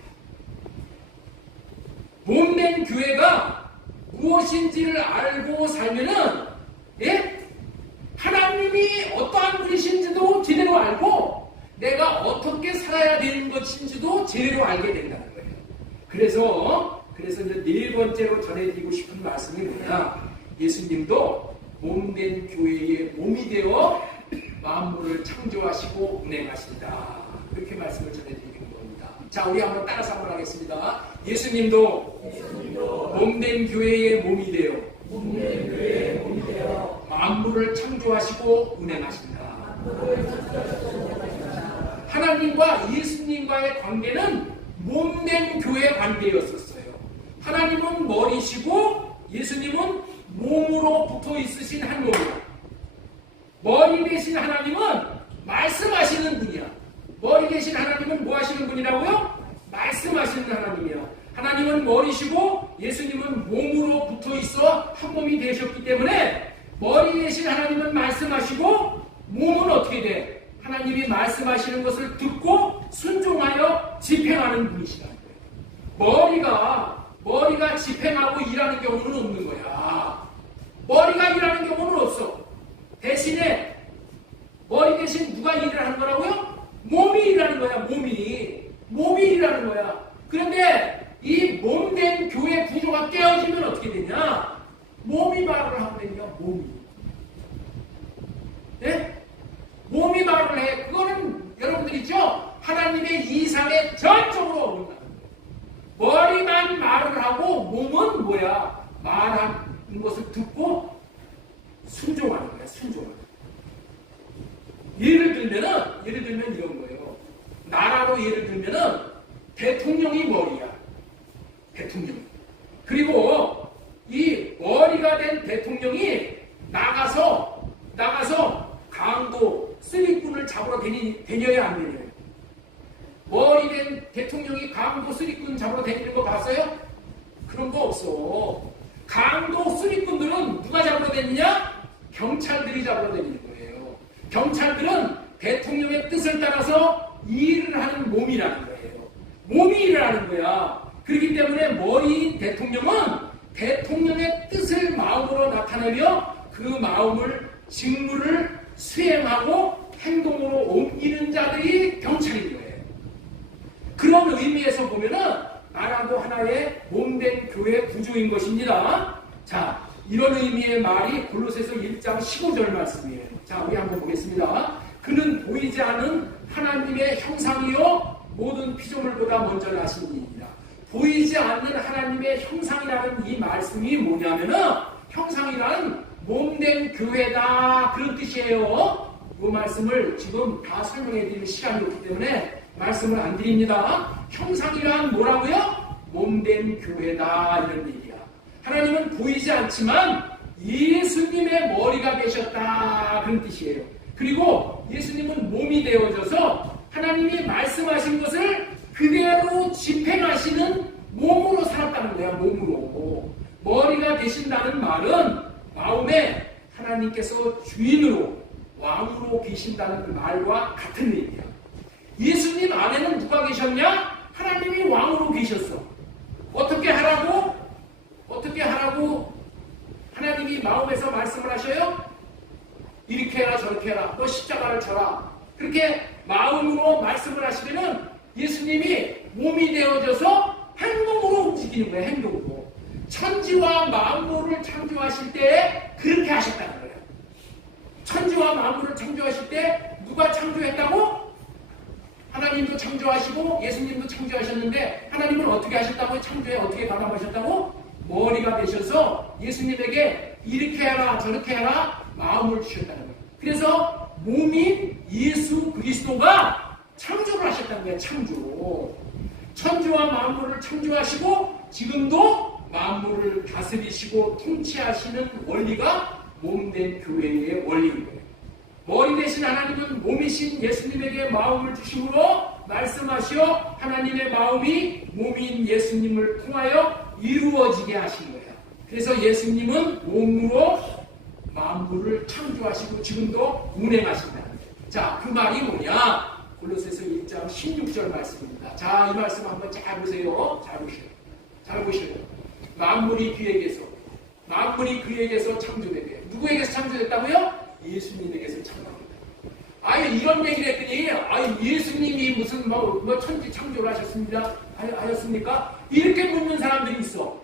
몸된 교회가 무엇인지를 알고 살면은, 예? 하나님이 어떠한 분이신지도 제대로 알고 내가 어떻게 살아야 되는 것인지도 제대로 알게 된다는 거예요. 그래서 이제 네 번째로 전해드리고 싶은 말씀이 뭐냐? 예수님도 몸된 교회의 몸이 되어 만물을 창조하시고 운행하신다. 그렇게 말씀을 전해드리는 겁니다. 자, 우리 한번 따라서 한번 하겠습니다. 예수님도 몸된 교회의 몸이 되어 만물을 창조하시고 운행하신다. 하나님과 예수님과의 관계는 몸된 교회의 관계였었어요. 하나님은 머리시고 예수님은 몸으로 붙어 있으신 한 몸이야. 머리 대신 하나님은 말씀하시는 분이야. 머리 대신 하나님은 뭐 하시는 분이라고요? 말씀하시는 하나님이야. 하나님은 머리시고 예수님은 몸으로 붙어 있어 한 몸이 되셨기 때문에 머리 대신 하나님은 말씀하시고 몸은 어떻게 돼? 하나님이 말씀하시는 것을 듣고 순종하여 집행하는 분이시라는 거예요. 머리가 집행하고 일하는 경우는 없는 거야. 머리가 일하는 경우는 없어. 대신에 머리 대신 누가 일을 하는 거라고요? 몸이 일하는 거야. 몸이 일하는 거야. 그런데 이 몸된 교회 구조가 깨어지면 어떻게 되냐? 몸이 말을 하면 되냐? 몸이. 네? 몸이 말을 해. 그거는 여러분들 있죠? 하나님의 이상에 전적으로 어긋나는 거예요. 머리만 말을 하고 몸은 뭐야? 말하는 것을 듣고 순종하는 거야. 순종하는 거야. 예를 들면 이런 거예요. 나라로 예를 들면은 대통령이 머리야. 대통령. 그리고 이 머리가 된 대통령이 나가서 강도 쓰리꾼을 잡으러 다녀야 안 다녀요? 머리 된 대통령이 강도 쓰리꾼 잡으러 다니는 거 봤어요? 그런 거 없어. 강도 쓰리꾼들은 누가 잡으러 다니냐? 경찰들이 잡으러 다니는 거예요. 경찰들은 대통령의 뜻을 따라서 일을 하는 몸이라는 거예요. 몸이 일을 하는 거야. 그렇기 때문에 머리인 대통령은 대통령의 뜻을 마음으로 나타내며 그 마음을 직무를 수행하고 행동으로 옮기는 자들이 경찰인 거예요. 그런 의미에서 보면은 나라도 하나의 몸된 교회 구조인 것입니다. 자, 이런 의미의 말이 골로새서 1장 15절 말씀이에요. 자, 우리 한번 보겠습니다. 그는 보이지 않는 하나님의 형상이요 모든 피조물보다 먼저 나신 이니라. 보이지 않는 하나님의 형상이라는 이 말씀이 뭐냐면은 형상이란 몸된 교회다, 그런 뜻이에요. 그 말씀을 지금 다 설명해 드릴 시간이 없기 때문에 말씀을 안 드립니다. 형상이란 뭐라고요? 몸된 교회다, 이런 얘기야. 하나님은 보이지 않지만 예수님의 머리가 되셨다, 그런 뜻이에요. 그리고 예수님은 몸이 되어져서 하나님이 말씀하신 것을 그대로 집행하시는 몸으로 살았다는 거야. 몸으로. 머리가 되신다는 말은 마음에 하나님께서 주인으로 왕으로 계신다는 말과 같은 얘기야. 예수님 안에는 누가 계셨냐? 하나님이 왕으로 계셨어. 어떻게 하라고? 어떻게 하라고 하나님이 마음에서 말씀을 하셔요? 이렇게 해라 저렇게 해라. 너 십자가를 져라. 그렇게 마음으로 말씀을 하시면은 예수님이 몸이 되어져서 행동으로 움직이는 거예요. 행동으로. 천지와 만물을 창조하실 때 그렇게 하셨다는 거예요. 천지와 만물을 창조하실 때 누가 창조했다고? 하나님도 창조하시고 예수님도 창조하셨는데 하나님은 어떻게 하셨다고? 창조에 어떻게 가담하셨다고? 머리가 되셔서 예수님에게 이렇게 해라 저렇게 해라 마음을 주셨다는 거예요. 그래서 몸인 예수 그리스도가 창조를 하셨다는 거예요. 창조. 천지와 만물을 창조하시고 지금도 만물을 다스리시고 통치하시는 원리가 몸된 교회의 원리인 거예요. 머리 대신 하나님은 몸이신 예수님에게 마음을 주심으로 말씀하시어 하나님의 마음이 몸인 예수님을 통하여 이루어지게 하신 거예요. 그래서 예수님은 몸으로 만물을 창조하시고 지금도 운행하신다는 거예요. 자, 그 말이 뭐냐? 골로새서 1장 16절 말씀입니다. 자, 이 말씀 한번 잘 보세요. 잘 보셔요. 만물이 그에게서 창조되게. 누구에게서 창조됐다고요? 예수님에게서 창조됐다. 아예 이런 얘기를 했더니, 예수님이 무슨 천지 창조를 하셨습니까? 이렇게 묻는 사람들이 있어.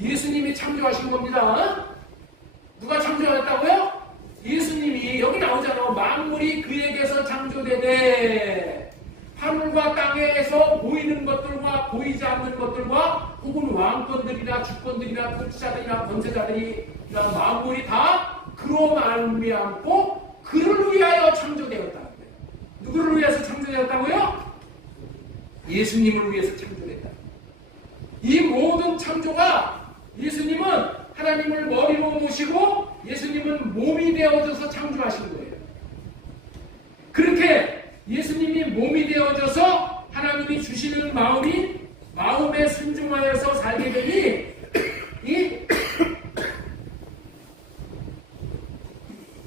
예수님이 창조하신 겁니다. 누가 창조했다고요? 예수님이. 여기 나오잖아. 만물이 그에게서 창조되되 하늘과 땅에서 보이는 것들과 보이지 않는 것들과 혹은 왕권들이나 주권들이나 통치자들이나 권세자들이나 만물이 다 그로 말미암고 그를 위하여 창조되었다는 거예요. 누구를 위해서 창조되었다고요? 예수님을 위해서 창조됐다. 이 모든 창조가 예수님은 하나님을 머리로 모시고 예수님은 몸이 되어져서 창조하신 거예요. 그렇게 예수님이 몸이 되어져서 하나님이 주시는 마음에 순종하여서 살게 되니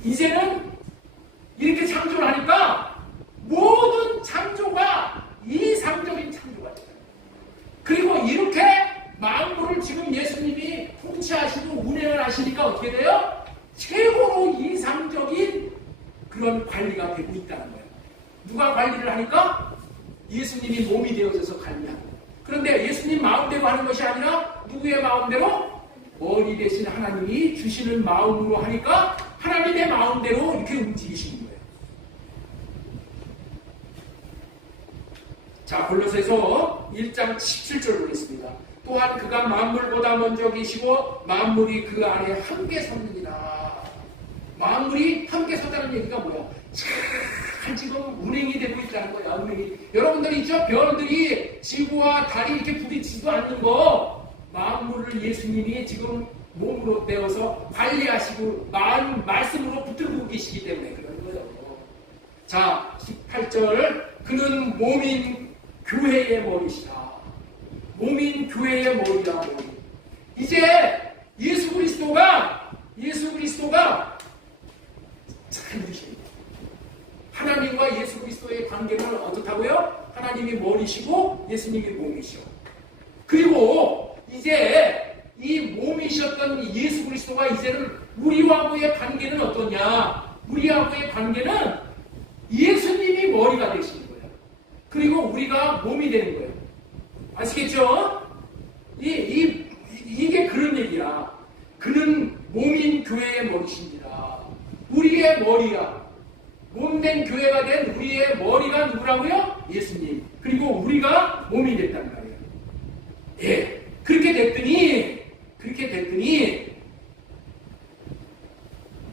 이제는 이렇게 창조를 하니까 모든 창조가 이상적인 창조가 돼요. 그리고 이렇게 만물을 지금 예수님이 통치하시고 운행을 하시니까 어떻게 돼요? 최고로 이상적인 그런 관리가 되고 있다는 거예요. 누가 관리를 하니까? 예수님이 몸이 되어져서 관리하는 거예요. 그런데 예수님 마음대로 하는 것이 아니라 누구의 마음대로? 머리 대신 하나님이 주시는 마음으로 하니까 하나님의 마음대로 이렇게 움직이시는 거예요. 자, 골로새서 1장 17절 보겠습니다. 또한 그가 만물보다 먼저 계시고 만물이 그 안에 함께 섰느니라. 만물이 함께 섰다는 얘기가 뭐야? 잘 지금 운행이 되고 있다는 거야. 운행이. 여러분들이 있죠? 별들이 지구와 달이 이렇게 부딪히지도 않는 거, 만물을 예수님이 지금 몸으로 떼어서 관리하시고 말씀으로 붙들고 계시기 때문에 그런 거예요. 자, 18절. 그는 몸인 교회의 머리시라. 몸인 교회의 머리라. 머리. 이제 예수 그리스도가 참 이십니다. 하나님과 예수 그리스도의 관계는 어떻다고요? 하나님이 머리시고 예수님이 몸이시오. 그리고 이제 이 몸이셨던 예수 그리스도가 이제는 우리와의 관계는 어떠냐? 우리하고의 관계는 예수님이 머리가 되시는 거예요. 그리고 우리가 몸이 되는 거예요. 아시겠죠? 이게 그런 얘기야. 그는 몸인 교회의 머리십니다. 우리의 머리야. 몸된 교회가 된 우리의 머리가 누구라고요? 예수님. 그리고 우리가 몸이 됐단 말이에요. 예. 그렇게 됐더니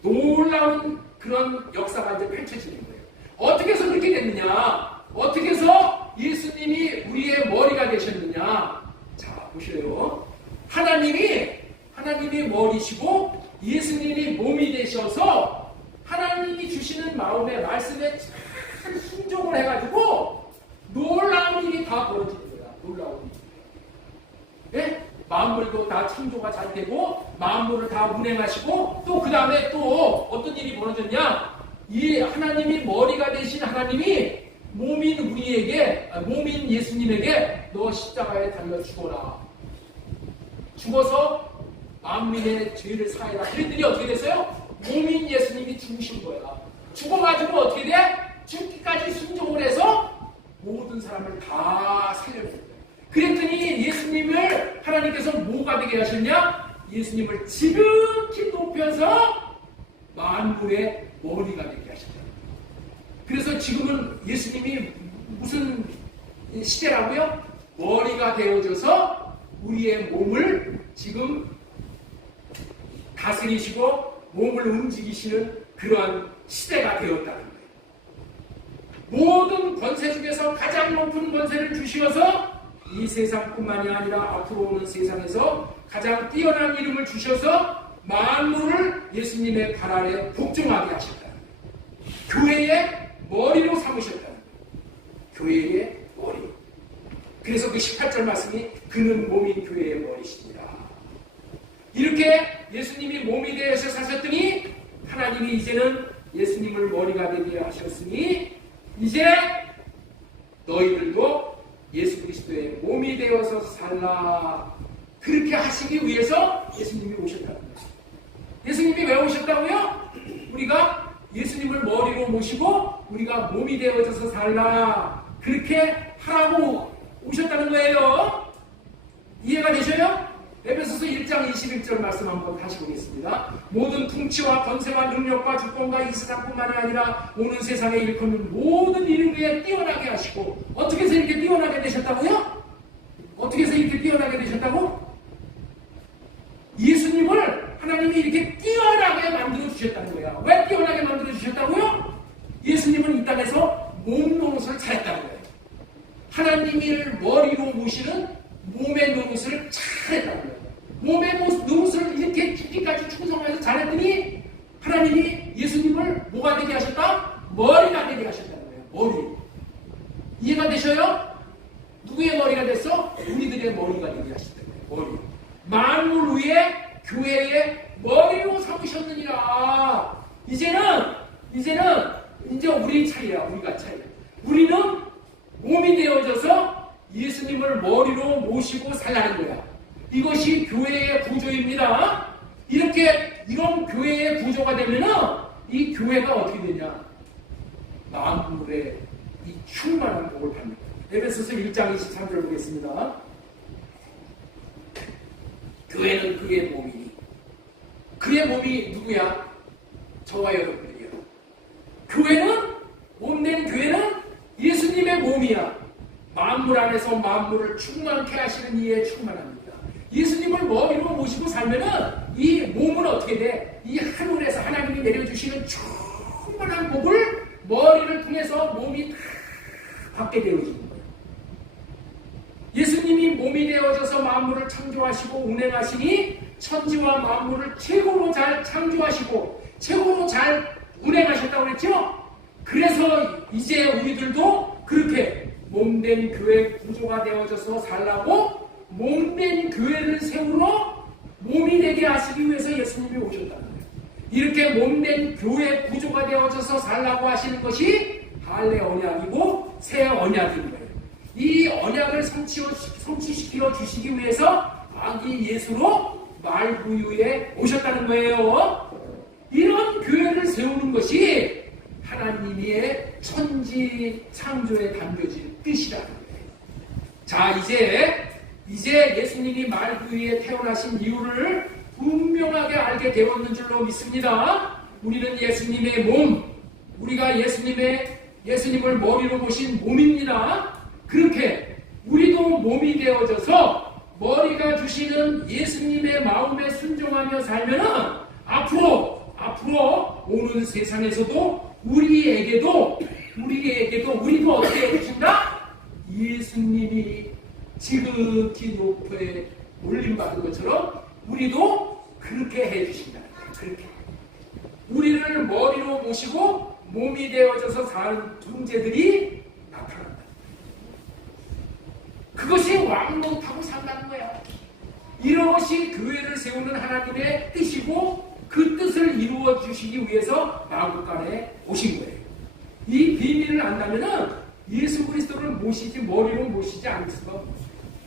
놀라운 그런 역사가 이제 펼쳐지는 거예요. 어떻게 해서 그렇게 됐느냐? 어떻게 해서 예수님이 우리의 머리가 되셨느냐? 자, 보세요. 하나님이 머리시고 예수님이 몸이 되셔서 하나님이 주시는 마음의 말씀에 잘 순종을 해가지고 놀라운 일이 다 벌어지는 거야. 놀라운 일이. 예? 만물도 다 창조가 잘 되고 만물을 다 운행하시고 또 그 다음에 또 어떤 일이 벌어졌냐? 이 하나님이 머리가 되신 하나님이 몸인 우리에게, 몸인 예수님에게 너 십자가에 달려 죽어라. 죽어서 만민의 죄를 사해라. 그랬더니 어떻게 됐어요? 몸인 예수님이 죽으신 거야. 죽어가지고 어떻게 돼? 죽기까지 순종을 해서 모든 사람을 다 살려준 거야. 그랬더니 예수님을 하나님께서 뭐가 되게 하셨냐? 예수님을 지극히 높여서 만물의 머리가 되게 하셨다. 그래서 지금은 예수님이 무슨 시대라고요? 머리가 되어져서 우리의 몸을 지금 다스리시고 몸을 움직이시는 그러한 시대가 되었다는 거예요. 모든 권세 중에서 가장 높은 권세를 주시어서 이 세상뿐만이 아니라 앞으로 오는 세상에서 가장 뛰어난 이름을 주셔서 만물을 예수님의 발 아래 복종하게 하셨다. 교회의 머리로 삼으셨다. 교회의 머리. 그래서 그 18절 말씀이 그는 몸인 교회의 머리십니다. 이렇게 예수님이 몸이 되어서 사셨더니 하나님이 이제는 예수님을 머리가 되게 하셨으니 이제 너희들도 예수 그리스도의 몸이 되어서 살라. 그렇게 하시기 위해서 예수님이 오셨다는 거예요. 예수님이 왜 오셨다고요? 우리가 예수님을 머리로 모시고 우리가 몸이 되어져서 살라. 그렇게 하라고 오셨다는 거예요. 이해가 되셔요? 에베소서 1장 21절 말씀 한번 다시 보겠습니다. 모든 통치와 권세와 능력과 주권과 이 세상뿐만 아니라 오는 세상에 일컫는 모든 이름 위에 뛰어나게 하시고 어떻게 해서 이렇게 뛰어나게 되셨다고요? 어떻게 해서 이렇게 뛰어나게 되셨다고? 예수님을 하나님이 이렇게 뛰어나게 만들어 주셨다는 거야. 왜 뛰어나게 만들어 주셨다고요? 예수님은 이 땅에서 몸 노릇을 잘했다는 거예요. 하나님을 머리로 모시는 몸의 노릇을 잘했다는 거예요. 몸의 노릇을 이렇게 깊이까지 충성해서 잘했더니 하나님이 예수님을 뭐가 되게 하셨다? 머리가 되게 하셨다는 거예요. 머리. 이해가 되셔요? 누구의 머리가 됐어? 우리들의 머리가 되게 하셨다는 거예요. 머리. 만물 위에 교회의 머리로 삼으셨느니라. 이제 우리 차례야. 우리가 차례. 우리는 몸이 되어져서 예수님을 머리로 모시고 살라는 거야. 이것이 교회의 구조입니다. 이런 교회의 구조가 되면은 이 교회가 어떻게 되냐? 만물의 이 충만한 복을 받는 거예요. 에베소서 1장 23절 보겠습니다. 교회는 그의 몸이니. 그의 몸이 누구야? 저와 여러분들이요. 몸된 교회는 예수님의 몸이야. 만물 안에서 만물을 충만케 하시는 이에 충만합니다. 예수님을 머리로 모시고 살면은 이 몸은 어떻게 돼? 이 하늘에서 하나님이 내려주시는 충만한 복을 머리를 통해서 몸이 다 받게 되어지는 거예요. 예수님이 몸이 되어져서 만물을 창조하시고 운행하시니 천지와 만물을 최고로 잘 창조하시고 최고로 잘 운행하셨다고 그랬죠? 그래서 이제 우리들도 그렇게 몸된 교회 구조가 되어져서 살라고 몸된 교회를 세우러 몸이 되게 하시기 위해서 예수님이 오셨다는 거예요. 이렇게 몸된 교회 구조가 되어져서 살라고 하시는 것이 할례 언약이고 새 언약인 거예요. 이 언약을 성취시켜 주시기 위해서 아기 예수로 말구유에 오셨다는 거예요. 이런 교회를 세우는 것이 하나님의 천지 창조에 담겨진 뜻이라는 거예요. 자, 이제 예수님이 말구유에 태어나신 이유를 분명하게 알게 되었는 줄로 믿습니다. 우리는 예수님의 몸, 우리가 예수님을 머리로 모신 몸입니다. 그렇게 우리도 몸이 되어져서 머리가 주시는 예수님의 마음에 순종하며 살면은 앞으로 오는 세상에서도 우리도 어떻게 해주신다? 예수님이 지극히 높에 올림받은 것처럼 우리도 그렇게 해주신다. 그렇게 우리를 머리로 모시고 몸이 되어져서 사는 존재들이 나타난다. 그것이 왕노릇하고 산다는 거야. 이것이 교회를 세우는 하나님의 뜻이고 그 뜻을 이루어 주시기 위해서 마국간에 오신 거예요. 이 비밀을 안다면은 예수 그리스도를 모시지 머리로 모시지 않을 수가 없어요.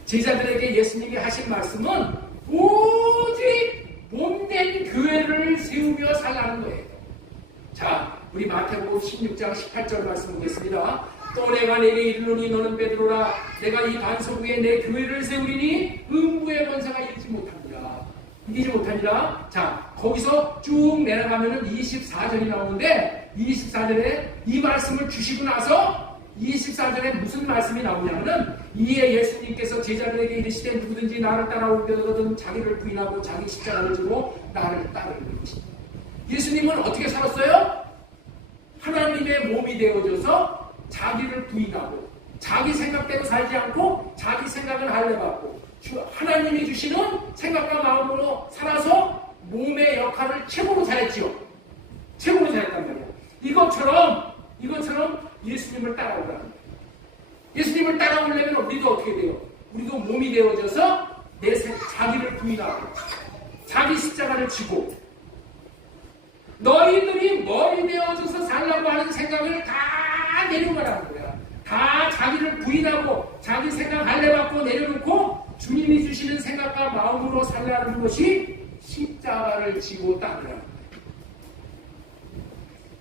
제자들에게 예수님이 하신 말씀은 오직 몸된 교회를 세우며 살라는 거예요. 자, 우리 마태복음 16장 18절 말씀 보겠습니다. 또 내가 내게 이르노니 너는 베드로라 내가 이 반석 위에 내 교회를 세우리니 음부의 권세가 이기지 못하니라. 자, 거기서 쭉 내려가면은 24절이 나오는데 24절에 이 말씀을 주시고 나서 24절에 무슨 말씀이 나오냐면은 이에 예수님께서 제자들에게 이르시되 누구든지 나를 따라오려거든 자기를 부인하고 자기 십자가를 지고 나를 따르는 것이다. 예수님은 어떻게 살았어요? 하나님의 몸이 되어져서 자기를 부인하고 자기 생각대로 살지 않고 자기 생각은 할례받고 하나님이 주시는 생각과 마음으로 살아서 몸의 역할을 최고로 잘했지요. 최고로 잘했단 말이에요. 이것처럼 예수님을 따라오라는 거예요. 예수님을 따라오려면 우리도 어떻게 돼요? 우리도 몸이 되어져서 자기를 부인하고 자기 십자가를 지고 너희들이 머리 되어져서 살라고 하는 생각을 다 내려가라는 거야. 다 자기를 부인하고 자기 생각 할례받고 내려놓고 주님이 주시는 생각과 마음으로 살라는 것이 십자가를 지고 따르라는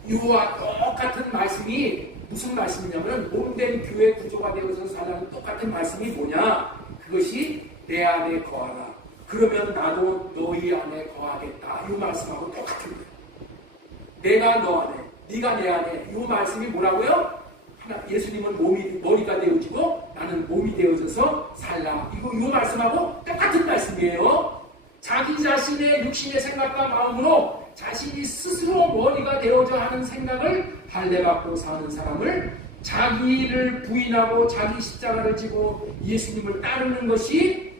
거예요. 이와 똑같은 말씀이 무슨 말씀이냐면 몸된 교회 구조가 되어서 살라는 똑같은 말씀이 뭐냐? 그것이 내 안에 거하라. 그러면 나도 너희 안에 거하겠다. 이 말씀하고 똑같은 거예요. 내가 너 안에, 네가 내 안에. 이 말씀이 뭐라고요? 예수님은 머리가 되어지고 나는 몸이 되어져서 살라. 이 말씀하고 똑같은 말씀이에요. 자기 자신의 육신의 생각과 마음으로 자신이 스스로 머리가 되어져 하는 생각을 할례받고 사는 사람을 자기를 부인하고 자기 십자가를 지고 예수님을 따르는 것이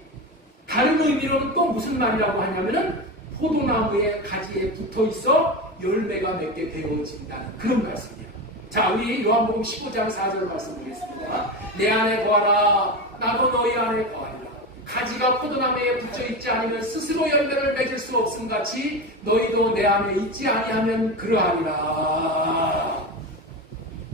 다른 의미로는 또 무슨 말이라고 하냐면은 포도나무의 가지에 붙어 있어 열매가 맺게 되어진다는 그런 말씀이에요. 자, 우리 요한복음 15장 4절 말씀 보겠습니다. 내 안에 거하라 나도 너희 안에 거하리라. 가지가 포도나무에 붙여있지 않으면 스스로 열매를 맺을 수 없음같이 너희도 내 안에 있지 아니하면 그러하리라.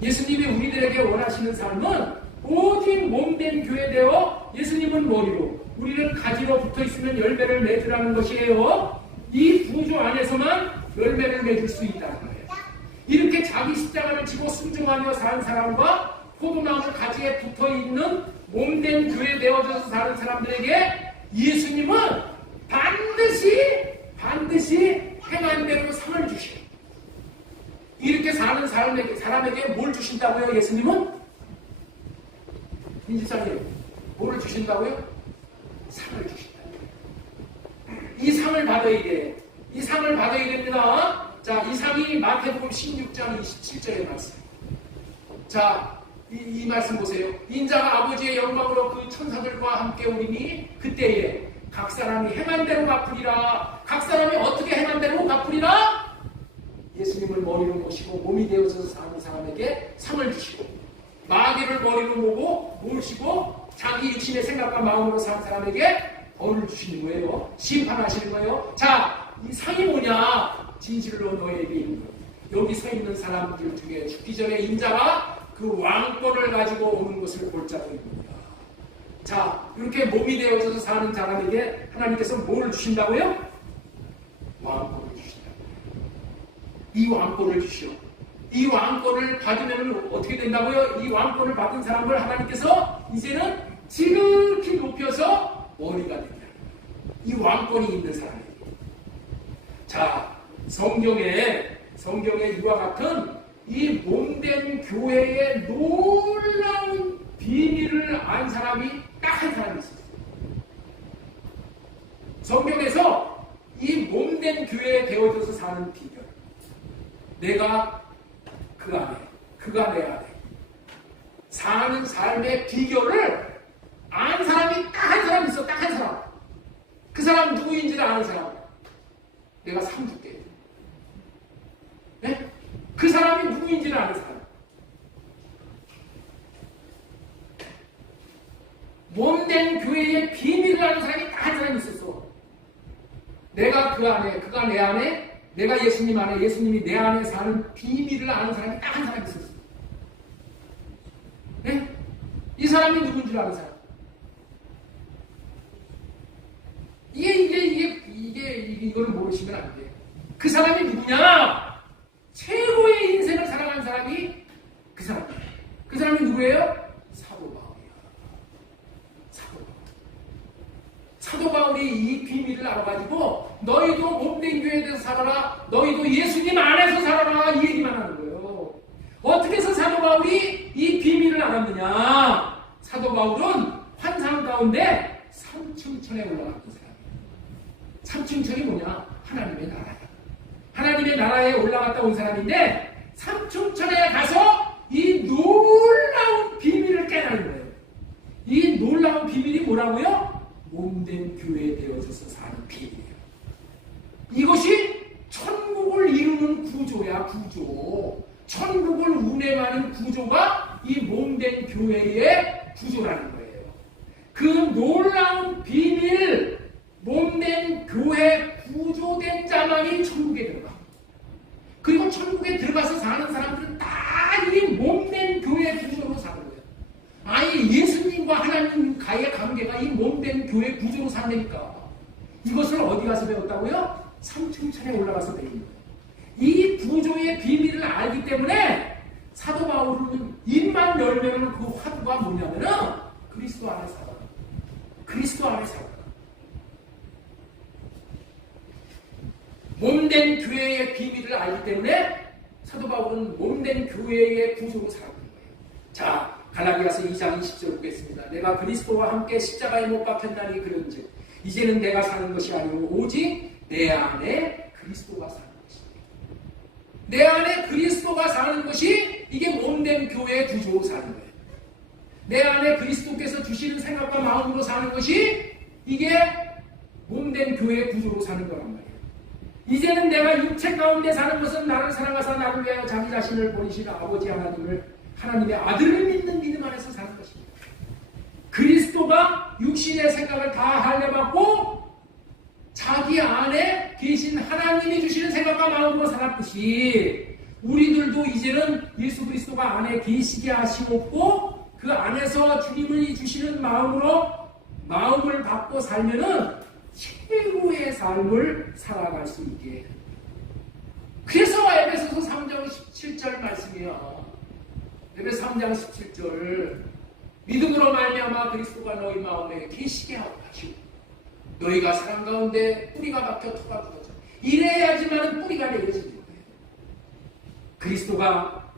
예수님이 우리들에게 원하시는 삶은 오직 몸된 교회 되어 예수님은 머리로 우리는 가지로 붙어있으면 열매를 맺으라는 것이에요. 이 구조 안에서만 열매를 맺을 수 있다는 거예요. 이렇게 자기 십자가를 지고 순종하며 사는 사람과 포도나무 가지에 붙어있는 몸된 교회 되어져서 사는 사람들에게 예수님은 반드시 행한 대로 상을 주시고 이렇게 사는 사람에게 뭘 주신다고요? 예수님은? 민지사님, 뭐를 주신다고요? 상을 주신다고요. 이 상을 받아야 돼. 이 상을 받아야 됩니다. 자, 이 상이 마태복음 16장 27절의 말씀. 자, 이 말씀 보세요. 인자가 아버지의 영광으로 그 천사들과 함께 오리니 그때에 각 사람이 행한 대로 갚으리라. 각 사람이 어떻게 행한 대로 갚으리라? 예수님을 머리로 모시고 몸이 되어서 사는 사람에게 상을 주시고 마귀를 머리로 모시고 자기 육신의 생각과 마음으로 사는 사람에게 벌을 주시는 거예요. 심판하시는 거예요. 자, 이 상이 뭐냐? 진실로 너에게 있는 것. 여기 서 있는 사람들 중에 죽기 전에 인자가 그 왕권을 가지고 오는 것을 볼 자들입니다. 자, 이렇게 몸이 되어서 사는 사람에게 하나님께서 뭘 주신다고요? 왕권을 주신다고요. 이 왕권을 주시오. 이 왕권을 받으면 어떻게 된다고요? 이 왕권을 받은 사람을 하나님께서 이제는 지극히 높여서 머리가 된다. 이 왕권이 있는 사람이에요. 자, 성경에 이와 같은 이 몸된 교회의 놀라운 비밀을 안 사람이 딱 한 사람이 있어요. 성경에서 이 몸된 교회에 되어져서 사는 비결, 내가 그 안에, 그가 내 안에 사는 삶의 비결을 아는 사람이 딱 한 사람 있어. 딱 한 사람. 그 사람 누구인지를 아는 사람. 내가 상 줄게. 네? 그 사람이 누구인지를 아는 사람. 몸된 교회의 비밀을 아는 사람이 딱 한 사람이 있었어. 그 안에, 그가 내 안에, 내가 예수님 안에, 예수님이 내 안에 사는 비밀을 아는 사람이 딱 한 사람이 있었어요. 네? 이 사람이 누군 줄 아는 사람? 이걸 모르시면 안 돼요. 그 사람이 누구냐? 최고의 인생을 살아간 사람이 그 사람이에요. 그 사람이 누구예요? 사도 바울이야. 사도 바울이 이 비밀을 알아가지고 너희도 몸된 교회에 대해서 살아라. 너희도 예수님 안에서 살아라. 이 얘기만 하는 거예요. 어떻게 해서 사도 바울이 이 비밀을 알았느냐? 사도 바울은 환상 가운데 삼층천에 올라갔던 사람이에요. 삼층천이 뭐냐? 하나님의 나라야. 하나님의 나라에 올라갔다 온 사람인데 삼층천에 가서 이 놀라운 비밀을 깨달은 거예요. 이 놀라운 비밀이 뭐라고요? 몸된 교회 되어져서 사는 비밀이에요. 이것이 천국을 이루는 구조야, 구조. 천국을 운행하는 구조가 이 몸된 교회의 구조라는 거예요. 그 놀라운 비밀, 몸된 교회 구조된 자만이 천국에 들어가. 그리고 천국에 들어가서 사는 사람들은 다 이 몸된 교회 구조로 사는 거예요. 아니 예수님과 하나님과의 관계가 이 몸된 교회 구조로 산다니까. 이것을 어디 가서 배웠다고요? 삼층천에 올라가서 배운 거예요. 이 구조의 비밀을 알기 때문에 사도 바울은 입만 열면 그 화두가 뭐냐면은 그리스도 안에 살아. 그리스도 안에 살아. 몸된 교회의 비밀을 알기 때문에 사도 바울은 몸된 교회의 구조로 살아가는 거예요. 자, 갈라디아서 2장 20절 보겠습니다. 내가 그리스도와 함께 십자가에 못 박혔나니 그런즉 이제는 내가 사는 것이 아니고 오직 내 안에 그리스도가 사는 것이다. 내 안에 그리스도가 사는 것이 이게 몸된 교회의 구조로 사는 거예요. 내 안에 그리스도께서 주시는 생각과 마음으로 사는 것이 이게 몸된 교회의 구조로 사는 거란 말이에요. 이제는 내가 육체 가운데 사는 것은 나를 사랑하사 나를 위하여 자기 자신을 버리신 아버지 하나님의 아들을 믿는 믿음 안에서 사는 것입니다. 그리스도가 육신의 생각을 다 할례받고 자기 안에 계신 하나님이 주시는 생각과 마음으로 살았듯이 우리들도 이제는 예수 그리스도가 안에 계시게 하시옵고 그 안에서 주님이 주시는 마음으로 마음을 받고 살면은 최고의 삶을 살아갈 수 있게. 그래서 에베소서 3장 17절 말씀이요. 에베소 3장 17절 믿음으로 말미암아 그리스도가 너희 마음에 계시게 하시고 너희가 사랑 가운데 뿌리가 박혀 토가 굳어져 이래야지만 뿌리가 내려지는 거예요. 그리스도가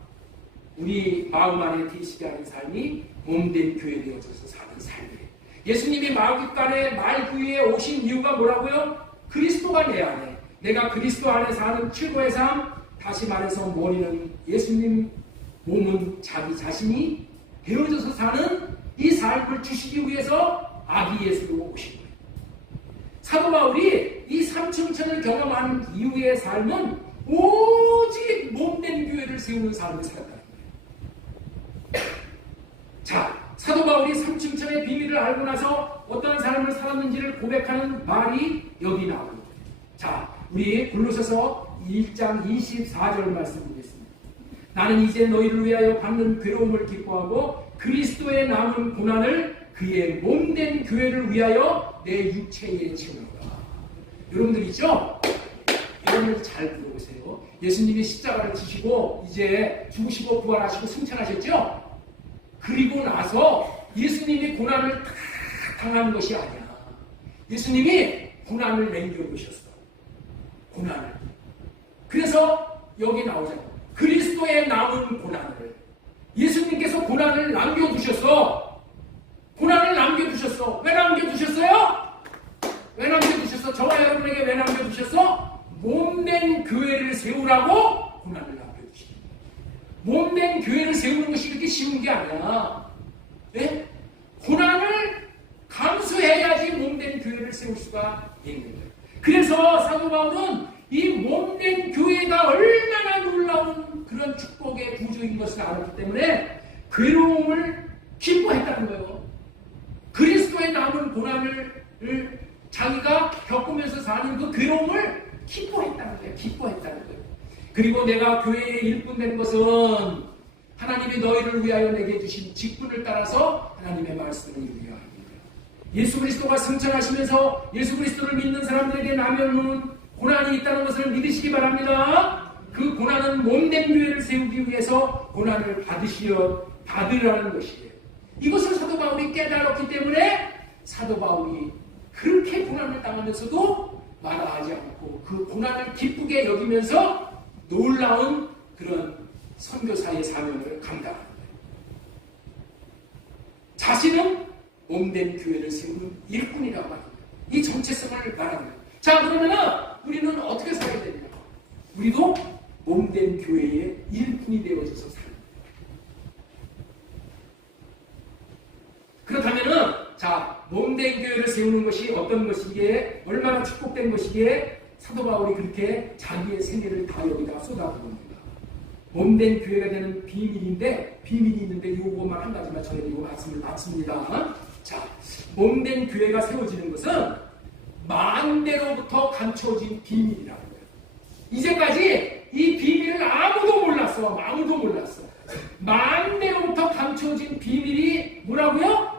우리 마음 안에 계시게 하는 삶이 몸된 교회 되어져서 사는 삶이에요. 예수님이 마귀간에 말구위에 오신 이유가 뭐라고요? 그리스도가 내 안에, 내가 그리스도 안에 사는 최고의 삶, 다시 말해서 머리는 예수님, 몸은 자기 자신이 되어져서 사는 이 삶을 주시기 위해서 아기 예수로 오신 거예요. 사도 바울이 이 삼층천을 경험한 이후의 삶은 오직 몸된 교회를 세우는 삶을 살았다는 거예요. 자, 사도 바울이 삼층천의 비밀을 알고 나서 어떤 삶을 살았는지를 고백하는 말이 여기 나옵니다. 자, 우리 골로새서 1장 24절 말씀 보겠습니다. 나는 이제 너희를 위하여 받는 괴로움을 기뻐하고 그리스도의 남은 고난을 그의 몸된 교회를 위하여 내 육체에 채우노라. 여러분들 있죠? 여러분들 잘 들어보세요. 예수님이 십자가를 지시고 이제 죽으시고 부활하시고 승천하셨죠? 그리고 나서 예수님이 고난을 다 당한 것이 아니야. 예수님이 고난을 남겨두셨어. 고난을. 그래서 여기 나오잖아. 그리스도의 남은 고난을. 예수님께서 고난을 남겨두셨어. 고난을 남겨두셨어. 왜 남겨두셨어요? 왜 남겨두셨어? 저와 여러분에게 왜 남겨두셨어? 몸된 교회를 세우라고 고난을 남겨두신 거예요. 몸된 교회를 세우는 것이 이렇게 쉬운 게 아니야. 네? 고난을 감수해야지 몸된 교회를 세울 수가 있는 거예요. 그래서 사도 바울은 이 몸된 교회가 얼마나 놀라운 그런 축복의 구조인 것을 알았기 때문에 괴로움을 기뻐했다는 거예요. 그리스도의 남은 고난을 자기가 겪으면서 사는 그 괴로움을 기뻐했다는 거예요. 기뻐했다는 거예요. 그리고 내가 교회의 일꾼 된 것은 하나님이 너희를 위하여 내게 주신 직분을 따라서 하나님의 말씀을 이루려 합니다. 예수 그리스도가 승천하시면서 예수 그리스도를 믿는 사람들에게 나면은 고난이 있다는 것을 믿으시기 바랍니다. 그 고난은 몸된 교회를 세우기 위해서 고난을 받으라는 것이에요. 이것을 사도 바울이 깨달았기 때문에 사도 바울이 그렇게 고난을 당하면서도 마다하지 않고 그 고난을 기쁘게 여기면서 놀라운 그런 선교사의 사명을 감당하는 거예요. 자신은 몸된 교회를 세우는 일꾼이라고 합니다. 이 정체성을 말하는 거예요. 자, 그러면은 우리는 어떻게 살아야 됩니까? 우리도 몸된 교회의 일꾼이 되어져서 사는 거예요. 그렇다면은 자, 몸된 교회를 세우는 것이 어떤 것이기에 얼마나 축복된 것이기에 사도 바울이 그렇게 자기의 생애를 다 여기다 쏟아부습니다. 몸된 교회가 되는 비밀이 있는데 이것만 한 가지만 전해드리고 말씀을 마칩니다. 자, 몸된 교회가 세워지는 것은 만대로부터 감춰진 비밀이라고 해요. 이제까지 이 비밀을 아무도 몰랐어. 만대로부터 감춰진 비밀이 뭐라고요?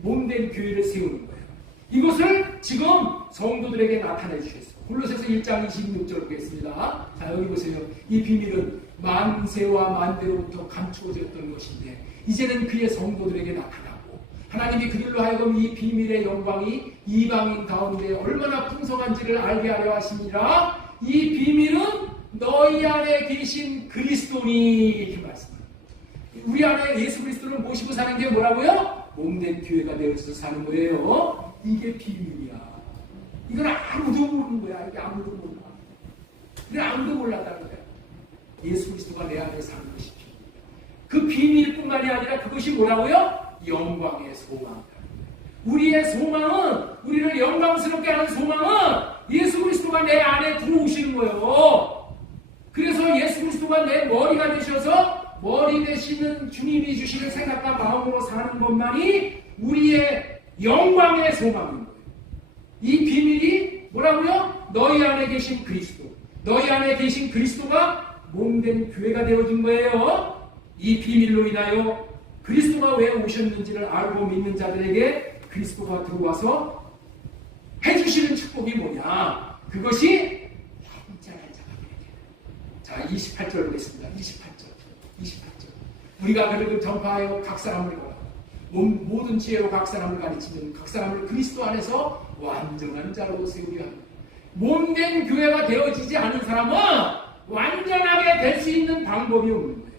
몸된 교회를 세우는 거예요. 이것을 지금 성도들에게 나타내 주셨어요. 골로새서 1장 26절 보겠습니다. 자, 여기 보세요. 이 비밀은 만세와 만대로부터 감추어졌던 것인데 이제는 그의 성도들에게 나타나고 하나님이 그들로 하여금 이 비밀의 영광이 이방인 가운데 얼마나 풍성한지를 알게 하려 하시니라. 이 비밀은 너희 안에 계신 그리스도니. 이렇게 말씀합니다. 우리 안에 예수 그리스도를 모시고 사는 게 뭐라고요? 몸된 교회가 되어서 사는 거예요. 이게 비밀이야. 이건 아무도 모르는 거야. 이게 아무도 몰라. 이게 아무도 몰랐다는 거야. 예수 그리스도가 내 안에 사는 것이 비밀이야. 그 비밀뿐만이 아니라 그것이 뭐라고요? 영광의 소망. 우리의 소망은, 우리를 영광스럽게 하는 소망은 예수 그리스도가 내 안에 들어오시는 거예요. 그래서 예수 그리스도가 내 머리가 되셔서 머리 되시는 주님이 주시는 생각과 마음으로 사는 것만이 우리의 영광의 소망인 거예요. 이 비밀이 뭐라고요? 너희 안에 계신 그리스도. 너희 안에 계신 그리스도가 몸된 교회가 되어진 거예요. 이 비밀로 인하여 그리스도가 왜 오셨는지를 알고 믿는 자들에게 그리스도가 들어와서 해주시는 축복이 뭐냐? 그것이 영원한 자가 되게. 자, 28절 보겠습니다. 28절. 우리가 그를 전파하여 각 사람을 걸어 모든 지혜로 각 사람을 가르치는 각 사람을 그리스도 안에서 완전한 자로 세우려 합니다. 몸된 교회가 되어지지 않은 사람은 완전하게 될 수 있는 방법이 없는 거예요.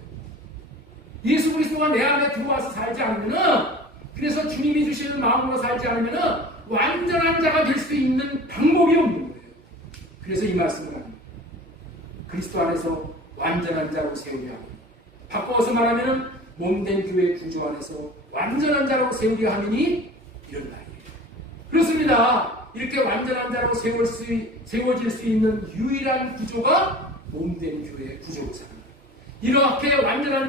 예수 그리스도가 내 안에 들어와서 살지 않으면은, 그래서 주님이 주시는 마음으로 살지 않으면은 완전한 자가 될 수 있는 방법이 없는 거예요. 그래서 이 말씀을 합니다. 그리스도 안에서 완전한 자로 세우려 합니다. 바꿔서 말하면 몸된 교회 구조 안에서 완전한 자로 세우려 하느니 이런 말이에요. 그렇습니다. 이렇게 완전한 자로 세워질 수 있는 유일한 구조가 몸된 교회의 구조입니다. 이렇게 완전한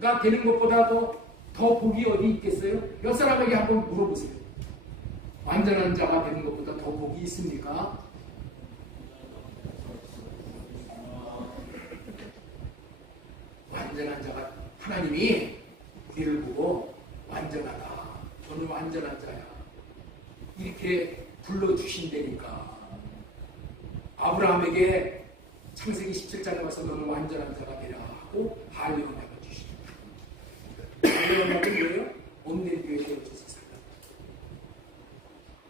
자가 되는 것보다도 더 복이 어디 있겠어요? 몇 사람에게 한번 물어보세요. 완전한 자가 되는 것보다 더 복이 있습니까? 완전한 자가, 하나님이 우리를 보고 완전하다, 너는 완전한 자야, 이렇게 불러주신다니까. 아브라함에게 창세기 17장에 와서 너는 완전한 자가 되라 하고 할례를 해주시죠. 할례는 뭐예요? 몸된 교회가 되어져서 살다.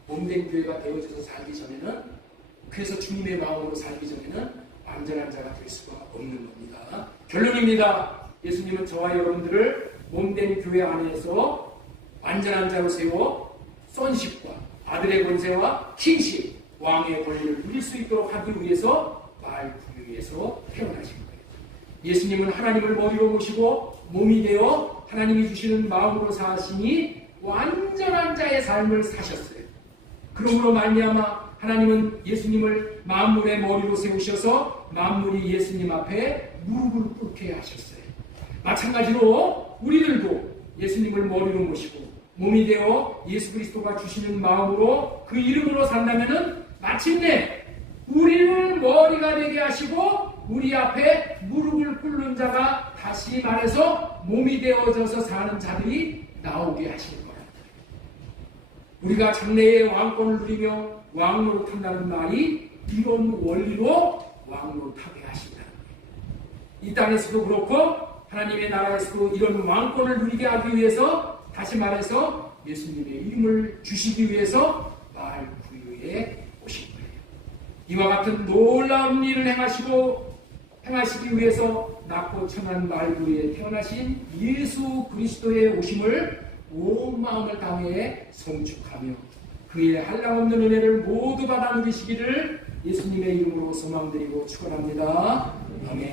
몸된 교회가 되어져서 살기 전에는, 그래서 주님의 마음으로 살기 전에는 완전한 자가 될 수가 없는 겁니다. 결론입니다. 예수님은 저와 여러분들을 몸된 교회 안에서 완전한 자로 세워 sonship과 아들의 권세와 킹십, 왕의 권리를 누릴 수 있도록 하기 위해서 말 부위에서 태어나신 거예요. 예수님은 하나님을 머리로 모시고 몸이 되어 하나님이 주시는 마음으로 사시니 완전한 자의 삶을 사셨어요. 그러므로 말미암아 하나님은 예수님을 만물의 머리로 세우셔서 만물이 예수님 앞에 무릎을 꿇게 하셨어요. 마찬가지로 우리들도 예수님을 머리로 모시고 몸이 되어 예수 그리스도가 주시는 마음으로 그 이름으로 산다면은 마침내 우리를 머리가 되게 하시고 우리 앞에 무릎을 꿇는 자가 다시 말해서 몸이 되어져서 사는 자들이 나오게 하실 거예요. 우리가 장래의 왕권을 누리며 왕노릇한다는 말이 이런 원리로 왕노릇하게 하신다는 거예요. 이 땅에서도 그렇고 하나님의 나라에서도 이런 왕권을 누리게 하기 위해서 다시 말해서 예수님의 이름을 주시기 위해서 마을 구유에 오신 거예요. 이와 같은 놀라운 일을 행하시기 위해서 낮고 천한 마을 구유에 태어나신 예수 그리스도의 오심을 온 마음을 다해 송축하며 그의 한량없는 은혜를 모두 받아 누리시기를 예수님의 이름으로 소망드리고 축원합니다. 아멘.